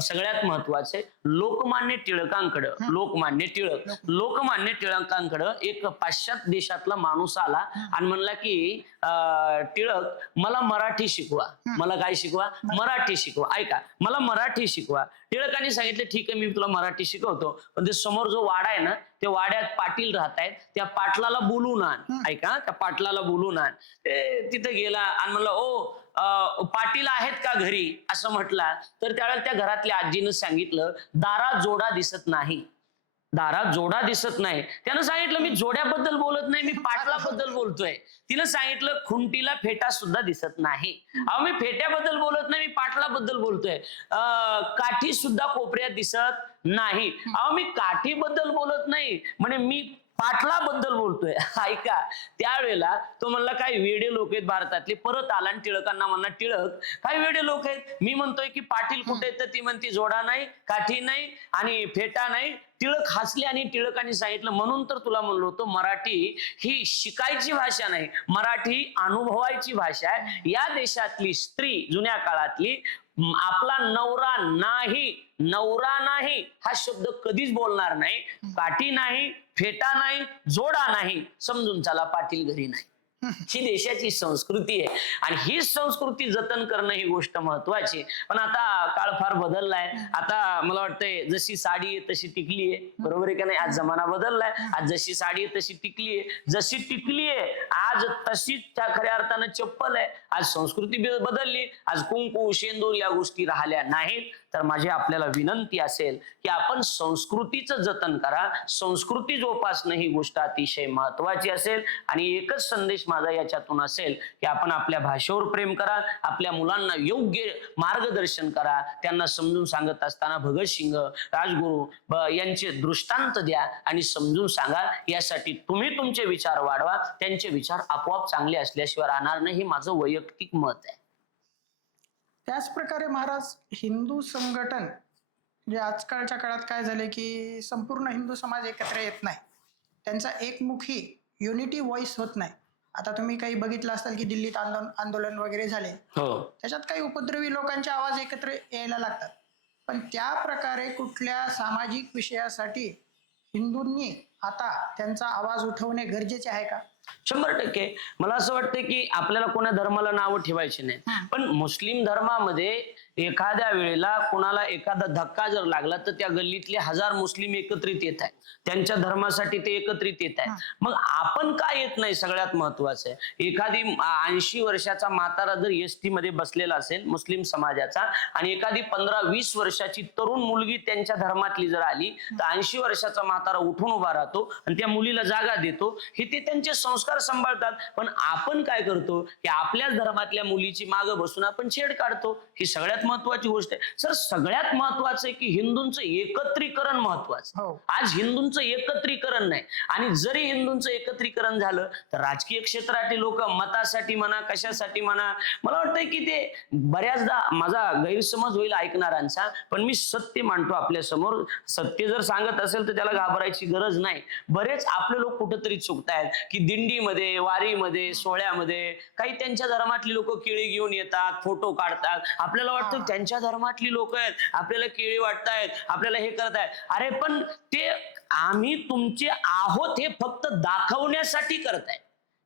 सगळ्यात महत्वाचे लोकमान्य टिळकांकडं लोकमान्य टिळकांकडं एक पाश्चात्य देशातला माणूस आला आणि म्हणला की टिळक मला मराठी शिकवा. मला काय शिकवा? मराठी शिकवा. ऐका, मला मराठी शिकवा. टिळकांनी सांगितलं ठीक आहे मी तुला मराठी शिकवतो, पण ते समोर जो वाडा आहे ना, त्या वाड्यात पाटील राहत आहेत, त्या पाटलाला बोलून आण. ऐका, त्या पाटलाला बोलून आण. तिथे गेला आणि म्हणलं ओ पाटील आहेत का घरी असं म्हटला तर त्यावेळेला त्या घरातल्या आजीनं सांगितलं दारात जोडा दिसत नाही, दारात जोडा दिसत नाही. त्यानं सांगितलं मी जोड्याबद्दल बोलत नाही, मी पाटलाबद्दल बोलतोय. तिनं सांगितलं खुंटीला फेटा सुद्धा दिसत नाही. अहो मी फेट्याबद्दल बोलत नाही, मी पाटलाबद्दल बोलतोय. काठी सुद्धा कोपऱ्यात दिसत नाही. अहो मी काठीबद्दल बोलत नाही, म्हणे मी पाटलाबद्दल बोलतोय. ऐका, त्यावेळेला तो म्हणला काही वेडे लोक आहेत भारतातले. परत आला आणि टिळकांना म्हणला टिळक काही वेडे लोक आहेत, मी म्हणतोय की पाटील कुठे तर ती म्हणती जोडा नाही, काठी नाही आणि फेटा नाही. टिळक हसले आणि टिळकांनी सांगितलं म्हणून तर तुला म्हणलो होतो मराठी ही शिकायची भाषा नाही, मराठी अनुभवायची भाषा आहे. या देशातली स्त्री जुन्या काळातली आपला नवरा नाही हा शब्द कधीच बोलणार नाही. काठी नाही, फेटा नाही, जोडा नाही, समजून चला पाटील घरी नाही. ही देशाची संस्कृती आहे आणि ही संस्कृती जतन करणं ही गोष्ट महत्वाची. पण आता काळ फार बदललाय. आता मला वाटतंय जशी साडी आहे तशी टिकली आहे, बरोबर आहे का नाही? आज जमाना बदललाय. आज जशी साडी आहे तशी टिकली आहे, जशी टिकली आहे आज तशीच त्या खऱ्या अर्थानं चप्पल आहे. आज संस्कृती बदलली, आज कुंकू शेंदूर या गोष्टी राहिल्या नाहीत. तर माझी आपल्याला विनंती असेल की आपण संस्कृतीचं जतन करा, संस्कृती जोपासणं ही गोष्ट अतिशय महत्वाची असेल. आणि एकच संदेश माझा याच्यातून असेल की आपण आपल्या भाषेवर प्रेम करा, आपल्या मुलांना योग्य मार्गदर्शन करा. त्यांना समजून सांगत असताना भगतसिंग, राजगुरू यांचे दृष्टांत द्या आणि समजून सांगा. यासाठी तुम्ही तुमचे विचार वाढवा, त्यांचे विचार आपोआप चांगले असल्याशिवाय राहणार नाही. हे माझं वैयक्तिक मत आहे. त्याच प्रकारे महाराज हिंदू संघटन जे आजकालच्या काळात काय झाले की संपूर्ण हिंदू समाज एकत्र येत नाही, त्यांचा एकमुखी युनिटी व्हॉइस होत नाही. आता तुम्ही काही बघितलं असाल की दिल्लीत आंदोलन वगैरे झाले, त्याच्यात काही उपद्रवी लोकांचे आवाज एकत्र यायला लागतात. पण त्या प्रकारे कुठल्या सामाजिक विषयासाठी हिंदूंनी आता त्यांचा आवाज उठवणे गरजेचे आहे का? 100% मला असं वाटतं की आपल्याला कोणा धर्माला नावं ठेवायची नाही, पण मुस्लिम धर्मामध्ये एखाद्या वेळेला कोणाला एखादा धक्का जर लागला तर त्या गल्लीतले 1000 मुस्लिम एकत्रित येत आहेत, त्यांच्या धर्मासाठी ते एकत्रित येत आहेत. मग आपण का येत नाही सगळ्यात महत्वाचं आहे. एखादी 80 वर्षाचा म्हातारा जर एसटी मध्ये बसलेला असेल मुस्लिम समाजाचा आणि एखादी 15-20 वर्षाची तरुण मुलगी त्यांच्या धर्मातली जर आली तर 80 वर्षाचा म्हातारा उठून उभा राहतो आणि त्या मुलीला जागा देतो. हे ते त्यांचे संस्कार सांभाळतात. पण आपण काय करतो की आपल्याच धर्मातल्या मुलीची मागं बसून आपण छेड काढतो. ही सगळ्यात महत्वाची गोष्ट आहे. सर सगळ्यात महत्वाचं आहे की हिंदूंचं एकत्रीकरण महत्वाचं. आज हिंदूंचं एकत्रीकरण नाही, आणि जरी हिंदूंचं एकत्रीकरण झालं तर राजकीय क्षेत्रातील लोक मतासाठी म्हणा कशासाठी म्हणा, मला वाटतंय की ते बऱ्याचदा माझा गैरसमज होईल ऐकणाऱ्यांचा, पण मी सत्य मांडतो आपल्या समोर. सत्य जर सांगत असेल तर त्याला घाबरायची गरज नाही. बरेच आपले लोक कुठेतरी चुकतायत की दिंडीमध्ये, वारीमध्ये, सोहळ्यामध्ये काही त्यांच्या धर्मातली लोक केळी घेऊन येतात, फोटो काढतात. आपल्याला वाटतं त्यांच्या धर्मातली लोक आहेत, आपल्याला केळी वाटतायत, आपल्याला हे करतायत. अरे पण ते आम्ही तुमचे आहोत हे फक्त दाखवण्यासाठी करताय.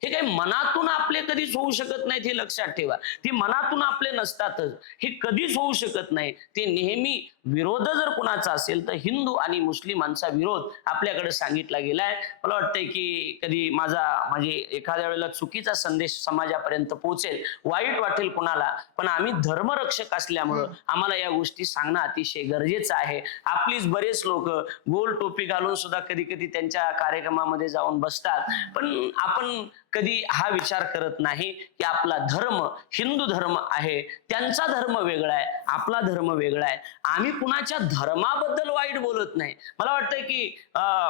हे काही मनातून आपले कधीच होऊ शकत नाहीत, हे लक्षात ठेवा. ते मनातून आपले नसतातच, हे कधीच होऊ शकत नाही. ते नेहमी विरोध जर कुणाचा असेल तर हिंदू आणि मुस्लिमांचा विरोध आपल्याकडे सांगितला गेलाय. मला वाटतंय की कधी म्हणजे एखाद्या वेळेला चुकीचा संदेश समाजापर्यंत पोहोचेल, वाईट वाटेल कुणाला, पण आम्ही धर्मरक्षक असल्यामुळं आम्हाला या गोष्टी सांगणं अतिशय गरजेचं आहे. आपलीच बरेच लोक गोल टोपी घालून सुद्धा कधी कधी त्यांच्या कार्यक्रमामध्ये जाऊन बसतात, पण आपण कधी हा विचार करत नाही की आपला धर्म हिंदू धर्म आहे, त्यांचा धर्म वेगळा आहे, आपला धर्म वेगळा आहे. आम्ही कुणाच्या धर्माबद्दल वाईट बोलत नाही. मला वाटतंय की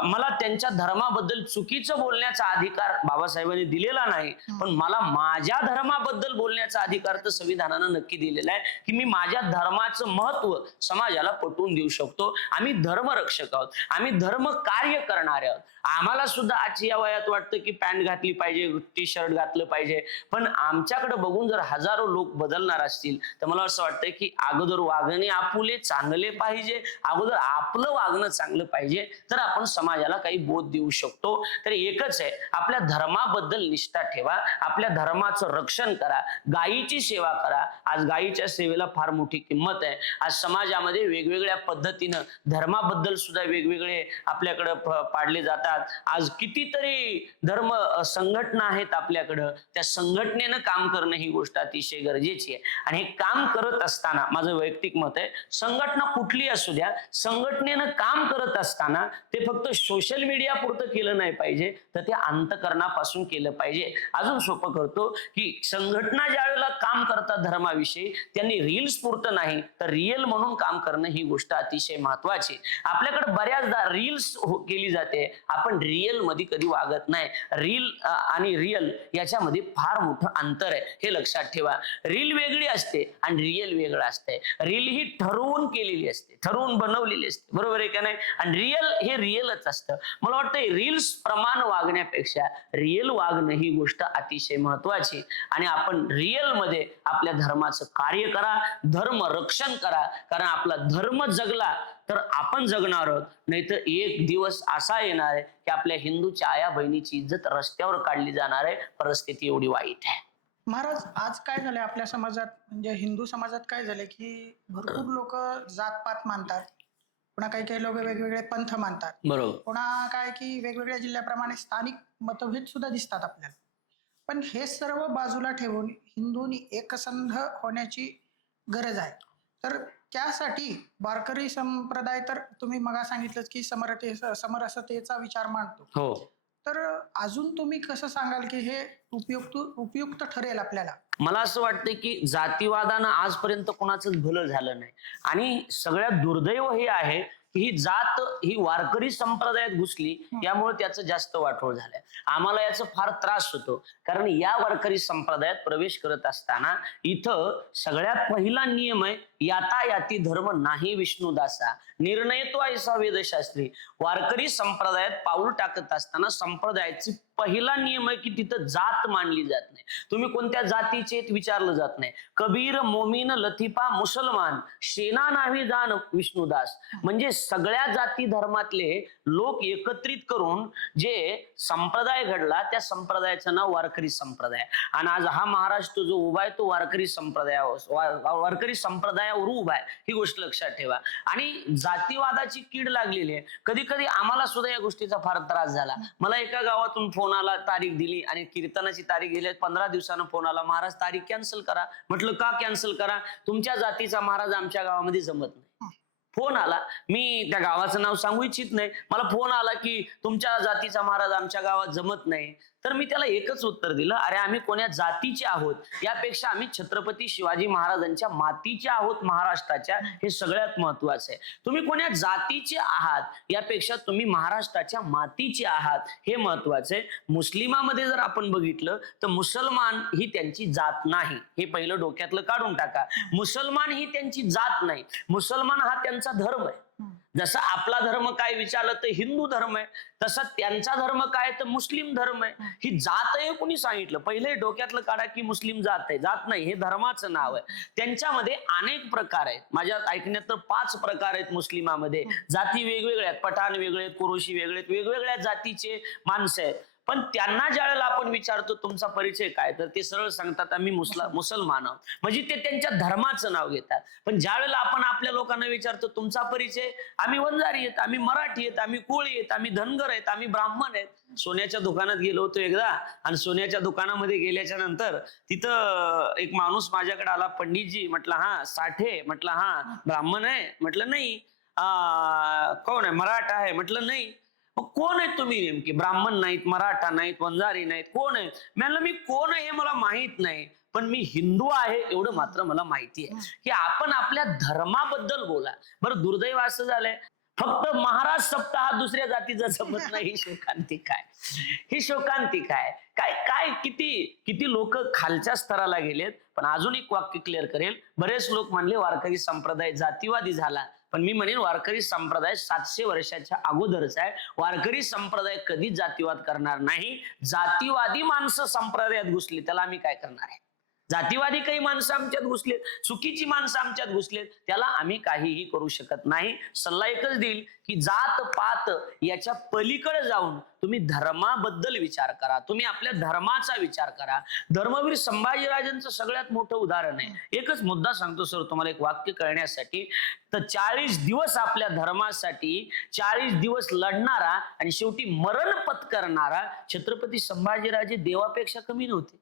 मला त्यांच्या धर्माबद्दल चुकीचं बोलण्याचा अधिकार बाबासाहेबांनी दिलेला नाही, पण मला माझ्या धर्माबद्दल बोलण्याचा अधिकार तर संविधानानं नक्की दिलेला आहे की मी माझ्या धर्माचं महत्व समाजाला पटवून देऊ शकतो. आम्ही धर्मरक्षक आहोत, आम्ही धर्म कार्य करणारे आहोत. आम्हाला सुद्धा आज या वयात वाटतं की पॅन्ट घातली पाहिजे, टी शर्ट घातलं पाहिजे, पण आमच्याकडे बघून जर हजारो लोक बदलणार असतील तर मला असं वाटतंय की अगोदर वागणे आपुले चांगले पाहिजे, अगोदर आपलं वागणं चांगलं पाहिजे, तर आपण समाजाला काही बोध देऊ शकतो. तर एकच आहे, आपल्या धर्माबद्दल निष्ठा ठेवा, आपल्या धर्माचं रक्षण करा, गायीची सेवा करा. आज गायीच्या सेवेला फार मोठी किंमत आहे. आज समाजामध्ये वेगवेगळ्या पद्धतीनं धर्माबद्दल सुद्धा वेगवेगळे आपल्याकडे पाडले जातात. आज कितीतरी धर्म संघटना आहेत आपल्याकडं, त्या संघटनेनं काम करणं ही गोष्ट अतिशय गरजेची आहे. आणि हे काम करत असताना माझं वैयक्तिक मत आहे, संघटना कुठली असू द्या, संघटनेनं काम करत असताना ते फक्त सोशल मीडिया पुरतं केलं नाही पाहिजे, तर ते अंतःकरणापासून केलं पाहिजे. अजून सोपं करतो की संघटना ज्या वेळेला काम करतात धर्माविषयी, त्यांनी रील्स पुरतं नाही तर रिअल म्हणून काम करणं ही गोष्ट अतिशय महत्वाची. आपल्याकडे बऱ्याचदा रील्स केली जाते, आपण रिअल मध्ये कधी वागत नाही. रील आणि रिअल याच्यामध्ये फार मोठं अंतर आहे, हे लक्षात ठेवा. रील वेगळी असते आणि रिअल वेगळं असते. रील ही ठरवून केलेली असते, ठरवून बनवलेली असते, बरोबर आहे का नाही? आणि रिअल हे रिअलच असतं. मला वाटतं रील्स प्रमाण वागण्यापेक्षा रिअल वागणं ही गोष्ट अतिशय महत्वाची. आणि आपण रिअल मध्ये आपल्या धर्माचं कार्य करा, धर्म रक्षण करा, कारण आपला धर्म जगला तर आपण जगणार आहोत, नाहीतर एक दिवस असा येणार आहे की आपल्या हिंदूच्या आया बहिणीची इज्जत रस्त्यावर काढली जाणार आहे. परिस्थिती एवढी वाईट आहे. महाराज, आज काय झालंय आपल्या समाजात, म्हणजे हिंदू समाजात काय झालंय की भरपूर लोक जातपात मानतात, पुन्हा काही काही लोक वेगवेगळे पंथ मानतात, बरोबर. पुन्हा काय की वेगवेगळ्या जिल्ह्याप्रमाणे स्थानिक मतभेद सुद्धा दिसतात आपल्याला. पण हे सर्व बाजूला ठेवून हिंदूंनी एकसंध होण्याची गरज आहे. तर त्यासाठी वारकरी संप्रदाय, तर तुम्ही मगा सांगितलं की समरसतेचा विचार मांडतो, हो. तर अजून तुम्ही कसं सांगाल की हे उपयुक्त ठरेल आपल्याला? मला असं वाटतं की जातीवादानं आजपर्यंत कोणाचंच भलं झालं नाही, आणि सगळ्यात दुर्दैव हे आहे ही जात ही वारकरी संप्रदायात घुसली, यामुळे त्याचं जास्त वाटोळ झालंय. आम्हाला याचा फार त्रास होतो, कारण या वारकरी संप्रदायात प्रवेश करत असताना इथं सगळ्यात पहिला नियम आहे यातायाती धर्म नाही विष्णुदासा, निर्णय तो ऐसा वेदशास्त्री. वारकरी संप्रदायात पाऊल टाकत असताना संप्रदायाची पहिला नियम आहे की तिथं जात मानली जात नाही. तुम्ही कोणत्या जातीचे विचारलं जात नाही. कबीर, मोमीन, लतिफा, मुसलमान, शेना नाही जाण विष्णुदास. म्हणजे सगळ्या जाती धर्मातले लोक एकत्रित करून जे संप्रदाय घडला त्या संप्रदायाचं नाव वारकरी संप्रदाय. आणि आज हा महाराष्ट्र जो उभा आहे तो वारकरी संप्रदायावर उभा आहे, ही गोष्ट लक्षात ठेवा. आणि जातीवादाची कीड लागलेली आहे. कधी कधी आम्हाला सुद्धा या गोष्टीचा फार त्रास झाला. मला एका गावातून फोन आला, तारीख दिली आणि कीर्तनाची तारीख दिली. 15 दिवसानं फोन आला, महाराज तारीख कॅन्सल करा. म्हटलं का कॅन्सल करा? तुमच्या जातीचा महाराज आमच्या गावामध्ये जमत नाही. फोन आला, मी त्या गावाचं नाव सांगू इच्छित नाही, मला फोन आला की तुमच्या जातीचा महाराज आमच्या गावात जमत नाही. तर मी त्याला एकच उत्तर दिलं, अरे आम्ही कोण्या जातीचे आहोत यापेक्षा आम्ही छत्रपती शिवाजी महाराजांच्या मातीचे आहोत, महाराष्ट्राच्या. हे सगळ्यात महत्वाचं आहे. तुम्ही कोण्या जातीचे आहात यापेक्षा तुम्ही महाराष्ट्राच्या मातीचे आहात, हे महत्वाचं आहे. मुस्लिमामध्ये जर आपण बघितलं तर मुसलमान ही त्यांची जात नाही, हे पहिलं डोक्यातलं काढून टाका. मुसलमान ही त्यांची जात नाही, मुसलमान हा त्यांचा धर्म आहे. जसा आपला धर्म काय विचारलं तर हिंदू धर्म आहे, तसा त्यांचा धर्म काय तर मुस्लिम धर्म आहे. ही जात आहे कोणी सांगितलं? पहिले डोक्यातलं काढा की मुस्लिम जात आहे. जात नाही, हे धर्माचं नाव आहे. त्यांच्यामध्ये अनेक प्रकार आहेत. माझ्या ऐकण्यात तर 5 प्रकार आहेत मुस्लिमामध्ये. जाती वेगवेगळ्या आहेत, पठाण वेगळे आहेत, कुरोशी वेगळे आहेत, वेगवेगळ्या जातीचे माणसं आहेत. पण त्यांना ज्या वेळेला आपण विचारतो तुमचा परिचय काय, तर ते सरळ सांगतात आम्ही मुसलमान आहोत. म्हणजे ते त्यांच्या धर्माचं नाव घेतात. पण ज्या वेळेला आपण आपल्या लोकांना विचारतो तुमचा परिचय, आम्ही वंजारी आहेत, आम्ही मराठी आहेत, आम्ही कोळी आहेत, आम्ही धनगर आहेत, आम्ही ब्राह्मण आहेत. सोन्याच्या दुकानात गेलो होतो एकदा, आणि सोन्याच्या दुकानामध्ये गेल्याच्या नंतर तिथं एक माणूस माझ्याकडे आला, पंडितजी. म्हटलं हा साठे. म्हटलं हा ब्राह्मण आहे. म्हटलं नाही. कोण आहे? मराठा आहे. म्हटलं नाही. मग कोण आहेत तुम्ही नेमके? ब्राह्मण नाहीत, मराठा नाहीत, वंजारी नाहीत, कोण आहे? म्हणलं मी कोण आहे हे मला माहित नाही, पण मी हिंदू आहे एवढं मात्र मला माहिती आहे. की आपण आपल्या धर्माबद्दल बोला. बरं, दुर्दैव असं झालंय फक्त महाराज सप्ताह दुसऱ्या जातीचा जमत नाही. ही शोकांतिक आहे, ही शोकांतिक आहे. काय काय किती लोक खालच्या स्तराला गेलेत. पण अजून एक वाक्य क्लिअर करेल. बरेच लोक म्हणले वारकरी संप्रदाय जातीवादी झाला, पण मी म्हणेन वारकरी संप्रदाय 700 वर्षाच्या अगोदरच आहे. वारकरी संप्रदाय कधीच जातीवाद करणार नाही. जातीवादी माणसं संप्रदायात घुसली, त्याला आम्ही काय करणार आहे? जातीवादी काही माणसं आमच्यात घुसलेत, चुकीची माणसं आमच्यात घुसलेत, त्याला आम्ही काहीही करू शकत नाही. सल्ला एकच देईल की जात पात याच्या पलीकडे जाऊन तुम्ही धर्माबद्दल विचार करा, तुम्ही आपल्या धर्माचा विचार करा. धर्मवीर संभाजीराजांचं सगळ्यात मोठं उदाहरण आहे. एकच मुद्दा सांगतो सर तुम्हाला, एक वाक्य कळण्यासाठी. तर 40 दिवस आपल्या धर्मासाठी 40 दिवस लढणारा आणि शेवटी मरण पत्करणारा छत्रपती संभाजीराजे देवापेक्षा कमी नव्हते.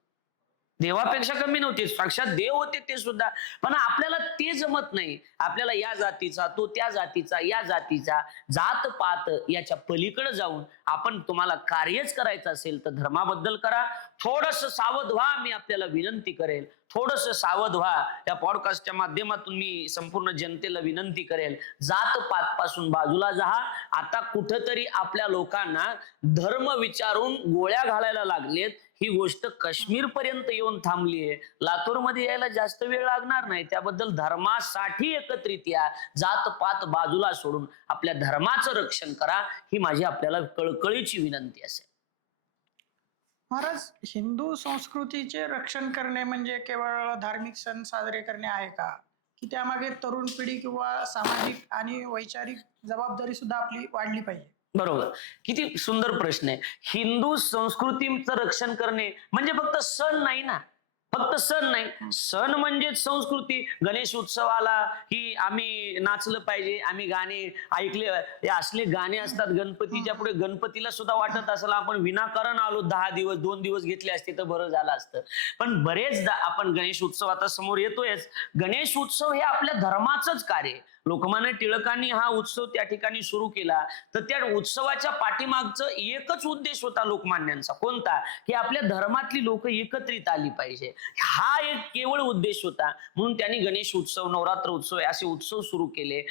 देवापेक्षा कमी नव्हते, साक्षात देव होते ते सुद्धा. पण आपल्याला ते जमत नाही. आपल्याला या जातीचा, तो त्या जातीचा, या जातीचा, जात पात याच्या पलीकडे जाऊन आपण तुम्हाला कार्यच करायचं असेल तर धर्माबद्दल करा. थोडस सावध व्हा, मी आपल्याला विनंती करेल. थोडस सावध व्हा. या पॉडकास्टच्या माध्यमातून मी संपूर्ण जनतेला विनंती करेल, जात पात पासून बाजूला जा. आता कुठंतरी आपल्या लोकांना धर्म विचारून गोळ्या घालायला लागलेत. ही गोष्ट काश्मीर पर्यंत येऊन थांबली आहे. लातूरमध्ये यायला जास्त वेळ लागणार नाही. त्याबद्दल धर्मासाठी एकत्रित या. जात पात बाजूला सोडून आपल्या धर्माचं रक्षण करा, ही माझी आपल्याला कळकळीची विनंती असेल. महाराज, हिंदू संस्कृतीचे रक्षण करणे म्हणजे केवळ धार्मिक सण साजरे करणे आहे का, की त्यामागे तरुण पिढी किंवा सामाजिक आणि वैचारिक जबाबदारी सुद्धा आपली वाढली पाहिजे? बरोबर, किती सुंदर प्रश्न आहे. हिंदू संस्कृतीचं रक्षण करणे म्हणजे फक्त सण नाही ना, फक्त सण नाही. सण म्हणजे संस्कृती. गणेश उत्सवाला की आम्ही नाचलं पाहिजे, आम्ही गाणे ऐकले, हे असले गाणे असतात गणपतीच्या पुढे. गणपतीला सुद्धा वाटत असेल आपण विनाकारण आलो, 10 दिवस 2 दिवस घेतले असते तर बरं झालं असतं. पण बरेचदा आपण गणेश उत्सव आता समोर येतोयच. गणेश उत्सव हे आपल्या धर्माचंच कार्य आहे. लोकमान्य टिळकांनी हा उत्सव त्या ठिकाणी सुरू केला, तर त्या उत्सवाच्या पाठीमागचं एकच उद्देश होता लोकमान्यांचा. कोणता? की आपल्या धर्मातली लोक एकत्रित आली पाहिजे, हा एक केवळ उद्देश होता. म्हणून त्यांनी गणेश उत्सव, नवरात्र उत्सव असे उत्सव सुरू केले.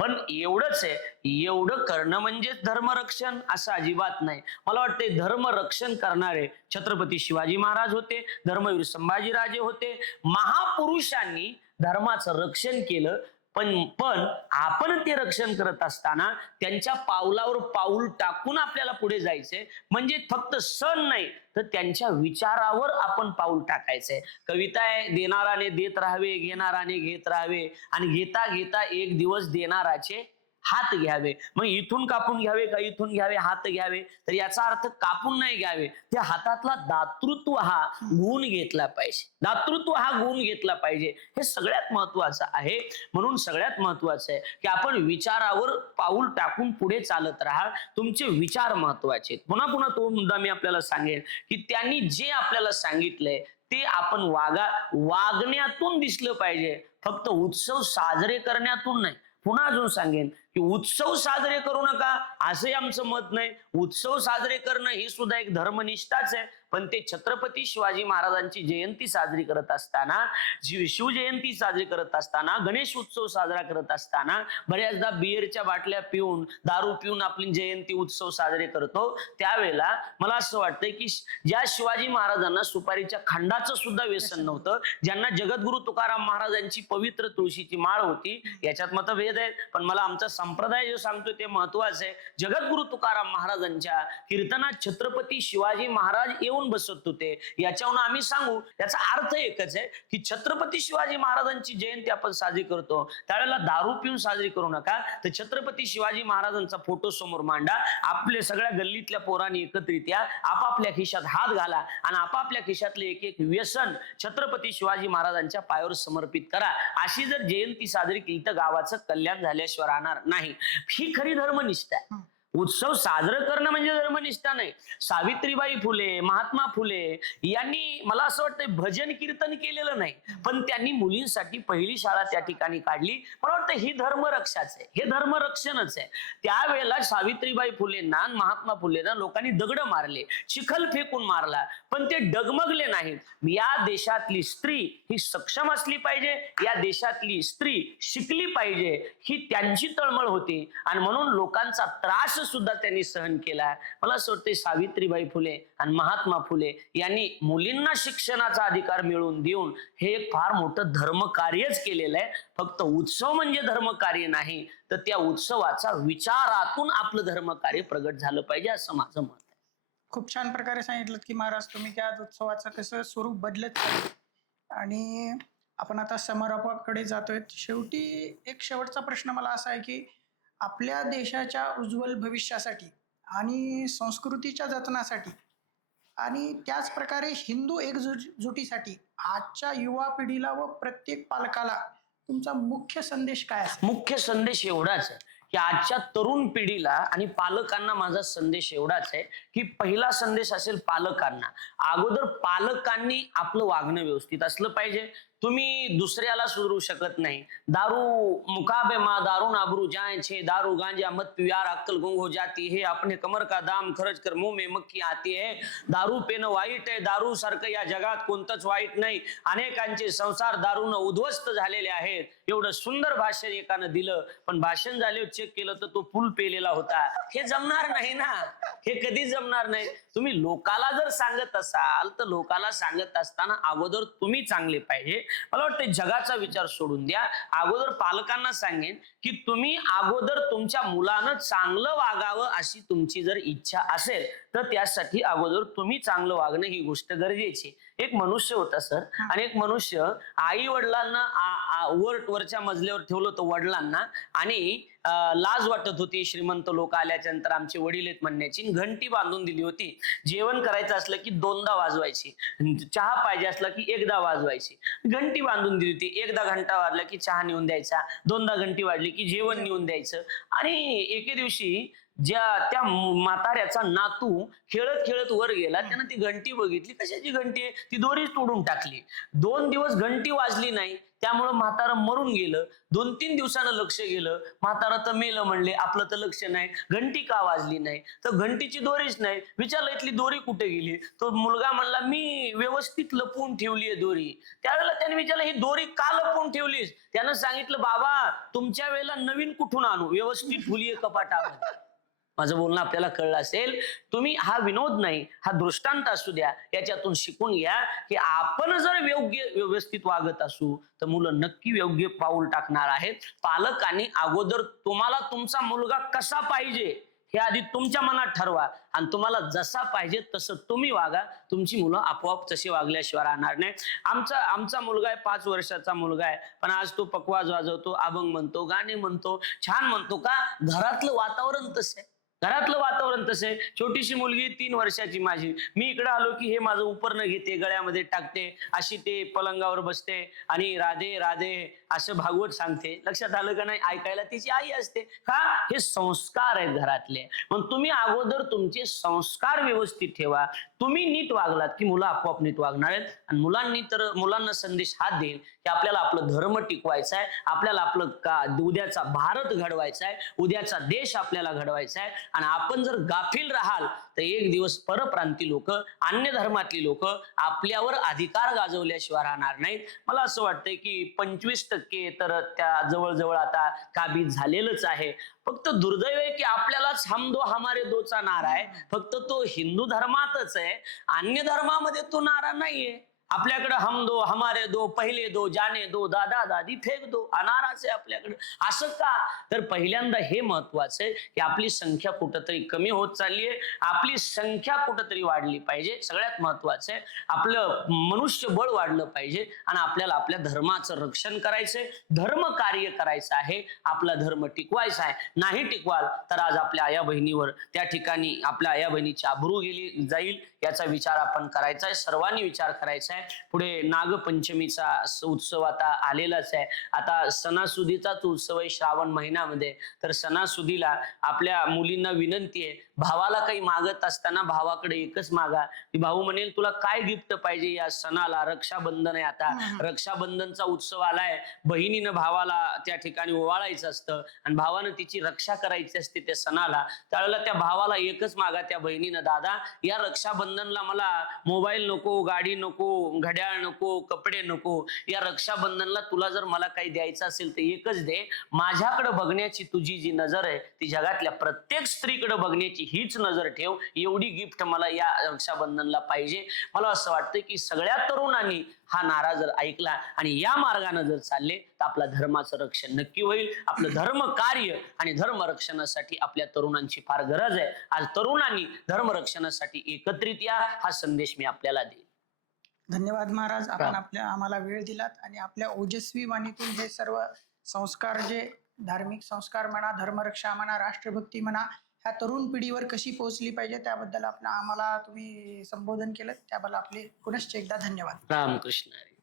पण एवढंच आहे, एवढं करणं म्हणजे धर्मरक्षण असं अजिबात नाही. मला वाटते धर्मरक्षण करणारे छत्रपती शिवाजी महाराज होते, धर्मवीर संभाजीराजे होते. महापुरुषांनी धर्माचं रक्षण केलं. पण आपण ते रक्षण करत असताना त्यांच्या पावलावर पाऊल टाकून आपल्याला पुढे जायचंय. म्हणजे फक्त सण नाही तर त्यांच्या विचारावर आपण पाऊल टाकायचंय. कविता आहे, देणाराने देत राहावे, घेणाराने घेत राहावे, आणि घेता घेता एक दिवस देणाराचे हात घ्यावे. मग इथून कापून घ्यावे का इथून घ्यावे, हात घ्यावे, तर याचा अर्थ कापून नाही घ्यावे. त्या हातातला दातृत्व हा गुण घेतला पाहिजे. दातृत्व हा गुण घेतला पाहिजे. हे सगळ्यात महत्वाचं आहे. म्हणून सगळ्यात महत्वाचं आहे की आपण विचारावर पाऊल टाकून पुढे चालत राहा. तुमचे विचार महत्वाचे. पुन्हा पुन्हा तो मुद्दा मी आपल्याला सांगेन की त्यांनी जे आपल्याला सांगितलंय ते आपण वागण्यातून दिसलं पाहिजे, फक्त उत्सव साजरे करण्यातून नाही. पुन्हा अजून सांगेन की उत्सव साजरे करू नका असंही आमचं मत नाही. उत्सव साजरे करणं ही सुद्धा एक धर्मनिष्ठाच आहे. पण ते छत्रपती शिवाजी महाराजांची जयंती साजरी करत असताना, शिवजयंती साजरी करत असताना, गणेश उत्सव साजरा करत असताना बऱ्याचदा बिअरच्या बाटल्या पिऊन, दारू पिऊन आपली जयंती उत्सव साजरे करतो. त्यावेळेला मला असं वाटतंय की ज्या शिवाजी महाराजांना सुपारीच्या खंडाचं सुद्धा व्यसन नव्हतं, ज्यांना जगद्गुरु तुकाराम महाराजांची पवित्र तुळशीची माळ होती, याच्यात मतभेद आहेत, पण मला आमचा संप्रदाय जो सांगतोय ते महत्वाचं आहे. जगद्गुरु तुकाराम महाराजांच्या कीर्तनात छत्रपती शिवाजी महाराज येऊन बसत होते. याच्यावरून आम्ही सांगू, याचा अर्थ एकच आहे की छत्रपती शिवाजी महाराजांची जयंती आपण साजरी करतो त्यावेळेला दारू पिऊन साजरी करू नका. तर छत्रपती शिवाजी महाराजांचा फोटो समोर मांडा, आपले सगळ्या गल्लीतल्या पोरांनी एकत्रित या, आपापल्या खिशात हात घाला आणि आपापल्या खिशातले एक एक व्यसन छत्रपती शिवाजी महाराजांच्या पायावर समर्पित करा. अशी जर जयंती साजरी केली तर गावाचं कल्याण झाल्याशिवाय राहणार नाही. ही खरी धर्मनिष्ठा आहे. उत्सव साजरं करणं म्हणजे धर्मनिष्ठा नाही. सावित्रीबाई फुले, महात्मा फुले यांनी मला असं वाटतं भजन कीर्तन केलेलं नाही, पण त्यांनी मुलींसाठी पहिली शाळा त्या ठिकाणी काढली. मला वाटतं ही धर्मरक्षाच आहे, हे धर्मरक्षणच आहे. त्यावेळेला सावित्रीबाई फुलेंना, महात्मा फुलेंना लोकांनी दगड मारले, चिखल फेकून मारला, पण ते डगमगले नाहीत. या देशातली स्त्री ही सक्षम असली पाहिजे, या देशातली स्त्री शिकली पाहिजे, ही त्यांची तळमळ होती. आणि म्हणून लोकांचा त्रास सुद्धा त्यांनी सहन केला. मला असं वाटतं सावित्रीबाई फुले आणि महात्मा फुले यांनी मुलींना शिक्षणाचा अधिकार मिळवून देऊन हे एक फार मोठं धर्मकार्यच केलेलं आहे. फक्त उत्सव म्हणजे धर्मकार्य नाही, तर त्या उत्सवाचा विचारातून आपलं धर्मकार्य प्रगट झालं पाहिजे असं माझं मत आहे. खूप छान प्रकारे सांगितलं की महाराज तुम्ही त्या उत्सवाचं कसं स्वरूप बदलत चाललंय. आणि आपण आता समारोपाकडे जातोय. शेवटी एक शेवटचा प्रश्न मला असा आहे की आपल्या देशाच्या उज्ज्वल भविष्यासाठी आणि संस्कृतीच्या जतनासाठी आणि त्याच प्रकारे हिंदू एकजुटीसाठी आजच्या युवा पिढीला व प्रत्येक पालकाला तुमचा मुख्य संदेश काय असेल? मुख्य संदेश एवढाच आहे की आजच्या तरुण पिढीला आणि पालकांना माझा संदेश एवढाच आहे की पहिला संदेश असेल पालकांना. अगोदर पालकांनी आपलं वागणं व्यवस्थित असलं पाहिजे. तुम्ही दुसऱ्याला सुधरू शकत नाही. दारू मुकाबे मा दारू नाबरू जाए छे, दारू गांजा मत प्यार अक्कल गुंग हो जाती है, अपने कमर का दाम खर्च कर मुंह में मक्खी आती है. दारू पेनं वाईट आहे, दारू सारखं या जगात कोणतंच वाईट नाही. अनेकांचे संसार दारूनं उद्ध्वस्त झालेले आहेत. एवढं सुंदर भाषण एकानं दिलं, पण भाषण झाल्यावर चेक केलं तर तो फुल पेलेला होता. हे जमणार नाही ना, हे कधी जमणार नाही. तुम्ही लोकाला जर सांगत असाल तर लोकाला सांगत असताना अगोदर तुम्ही चांगले पाहिजे. मला वाटतं जगाचा विचार सोडून द्या. अगोदर पालकांना सांगेन की तुम्ही अगोदर तुमच्या मुलानं चांगलं वागावं अशी तुमची जर इच्छा असेल तर त्यासाठी अगोदर तुम्ही चांगलं वागणं ही गोष्ट गरजेची. एक मनुष्य होता सर, आणि एक मनुष्य आई वडिलांना वरच्या मजल्यावर ठेवलं होतं वडिलांना, आणि लाज वाटत होती श्रीमंत लोक आल्याच्या नंतर आमचे वडील आहेत म्हणण्याची. घंटी बांधून दिली होती. जेवण करायचं असलं की दोनदा वाजवायची, चहा पाहिजे असला की एकदा वाजवायची. घंटी बांधून दिली होती. एकदा घंटा वाजला की चहा नेऊन द्यायचा, दोनदा घंटी वाजली की जेवण नेऊन द्यायचं. आणि एके दिवशी त्या म्हाताऱ्याचा नातू खेळत खेळत वर गेला. त्यानं ती घंटी बघितली, कशाची घंटी आहे, ती दोरीच तोडून टाकली. 2 दिवस घंटी वाजली नाही, त्यामुळं म्हातारं मरून गेलं. 2-3 दिवसानं लक्ष गेलं, म्हातारं तर मेलं म्हणले, आपलं तर लक्ष नाही. घंटी का वाजली नाही, तर घंटीची दोरीच नाही. विचारलं इथली दोरी कुठे गेली, तो मुलगा म्हणला मी व्यवस्थित लपवून ठेवली आहे दोरी. त्यावेळेला त्याने विचारलं ही दोरी का लपवून ठेवलीस. त्यानं सांगितलं बाबा तुमच्या वेळेला नवीन कुठून आणू, व्यवस्थित ठेवली आहे कपाटामध्ये. माझं बोलणं आपल्याला कळलं असेल. तुम्ही हा विनोद नाही, हा दृष्टांत असू द्या, याच्यातून शिकून घ्या की आपण जर व्यवस्थित वागत असू तर मुलं नक्की योग्य पाऊल टाकणार आहेत. पालकांनी अगोदर तुम्हाला तुमचा मुलगा कसा पाहिजे हे आधी तुमच्या मनात ठरवा आणि तुम्हाला जसा पाहिजे तसं तुम्ही वागा. तुमची मुलं आपोआप तशी वागल्याशिवाय राहणार नाही. आमचा मुलगा आहे, 5 वर्षाचा मुलगा आहे, पण आज तो पकवाज वाजवतो, अभंग म्हणतो, गाणे म्हणतो, छान म्हणतो. का? घरातलं वातावरण तसं आहे. घरातलं वातावरण तसं आहे. छोटीशी मुलगी 3 वर्षाची माझी, मी इकडे आलो की हे माझं उपरणं घेते, गळ्यामध्ये टाकते, अशी ते पलंगावर बसते आणि राधे राधे असं भागवत सांगते. लक्षात आलं का नाही? ऐकायला तिची आई असते. का? हे संस्कार आहेत घरातले. मग तुम्ही अगोदर तुमचे संस्कार व्यवस्थित ठेवा. तुम्ही नीट वागलात की मुलं आपोआप नीट वागणार आहेत. आणि मुलांना संदेश हा देईल की आपल्याला आपलं धर्म टिकवायचा आहे, आपल्याला आपलं उद्याचा भारत घडवायचा आहे, उद्याचा देश आपल्याला घडवायचा आहे. आणि आपण जर गाफील राहाल तर एक दिवस परप्रांती लोक, अन्य धर्मातली लोक आपल्यावर अधिकार गाजवल्याशिवाय राहणार नाहीत. मला असं वाटतंय की 25% तर त्या जवळजवळ आता काबीज झालेलंच आहे. फक्त दुर्दैव आहे की आपल्यालाच हम दो हमारे दोचा नारा आहे. फक्त तो हिंदू धर्मातच आहे, अन्य धर्मामध्ये तो नारा नाहीये. आपल्याकडे हम दो हमारे दो, पहिले दो, जाने दो, दादा दादी फेक दो, अनाराच आहे आपल्याकडे. असं का? तर पहिल्यांदा हे महत्वाचं आहे की आपली संख्या कुठंतरी कमी होत चालली आहे, आपली संख्या कुठंतरी वाढली पाहिजे. सगळ्यात महत्वाचं आहे आपलं मनुष्यबळ वाढलं पाहिजे आणि आपल्याला आपल्या धर्माचं रक्षण करायचंय, धर्म कार्य करायचं आहे, आपला धर्म टिकवायचा आहे. नाही टिकवाल तर आज आपल्या आया बहिणीवर त्या ठिकाणी आपल्या आया बहिणीची अब्रू गेली जाईल, याचा विचार आपण करायचा आहे, सर्वांनी विचार करायचा आहे. पुढे नागपंचमीचा उत्सव आता आलेलाच आहे. आता सणासुदीचाच उत्सव आहे श्रावण महिन्यामध्ये. तर सणासुदीला आपल्या मुलींना विनंती आहे, भावाला काही मागत असताना भावाकडे एकच मागा की भाऊ म्हणेल तुला काय गिफ्ट पाहिजे या सणाला. रक्षाबंधन आहे आता, रक्षाबंधनचा उत्सव आलाय. बहिणीनं भावाला त्या ठिकाणी ओवाळायचं असतं आणि भावानं तिची रक्षा करायची असते त्या सणाला. त्यावेळेला त्या भावाला एकच मागा त्या बहिणीनं, दादा या रक्षाबंधनला मला मोबाईल नको, गाडी नको, घड्याळ नको, कपडे नको. या रक्षाबंधनला तुला जर मला काही द्यायचं असेल तर एकच दे, माझ्याकडे बघण्याची तुझी जी नजर आहे ती जगातल्या प्रत्येक स्त्रीकडे बघण्याची हीच नजर ठेव. एवढी गिफ्ट मला या रक्षाबंधनला पाहिजे. मला असं वाटतं की सगळ्या तरुणांनी हा नारा जर ऐकला आणि या मार्गाने जर चालले तर आपल्या धर्माचं रक्षण नक्की होईल. आपलं धर्म कार्य आणि धर्म रक्षणासाठी आपल्या तरुणांची फार गरज आहे. आज तरुणांनी धर्म रक्षणासाठी एकत्रित या, हा संदेश मी आपल्याला देईन. धन्यवाद महाराज, आपण आम्हाला वेळ दिलात आणि आपल्या ओजस्वी वाणीतून हे सर्व संस्कार, जे धार्मिक संस्कार म्हणा, धर्मरक्षा म्हणा, राष्ट्रभक्ती म्हणा, ह्या तरुण पिढीवर कशी पोहोचली पाहिजे त्याबद्दल आम्हाला तुम्ही संबोधन केलं, त्याबद्दल आपले पुनश्च एकदा धन्यवाद. रामकृष्ण हरी.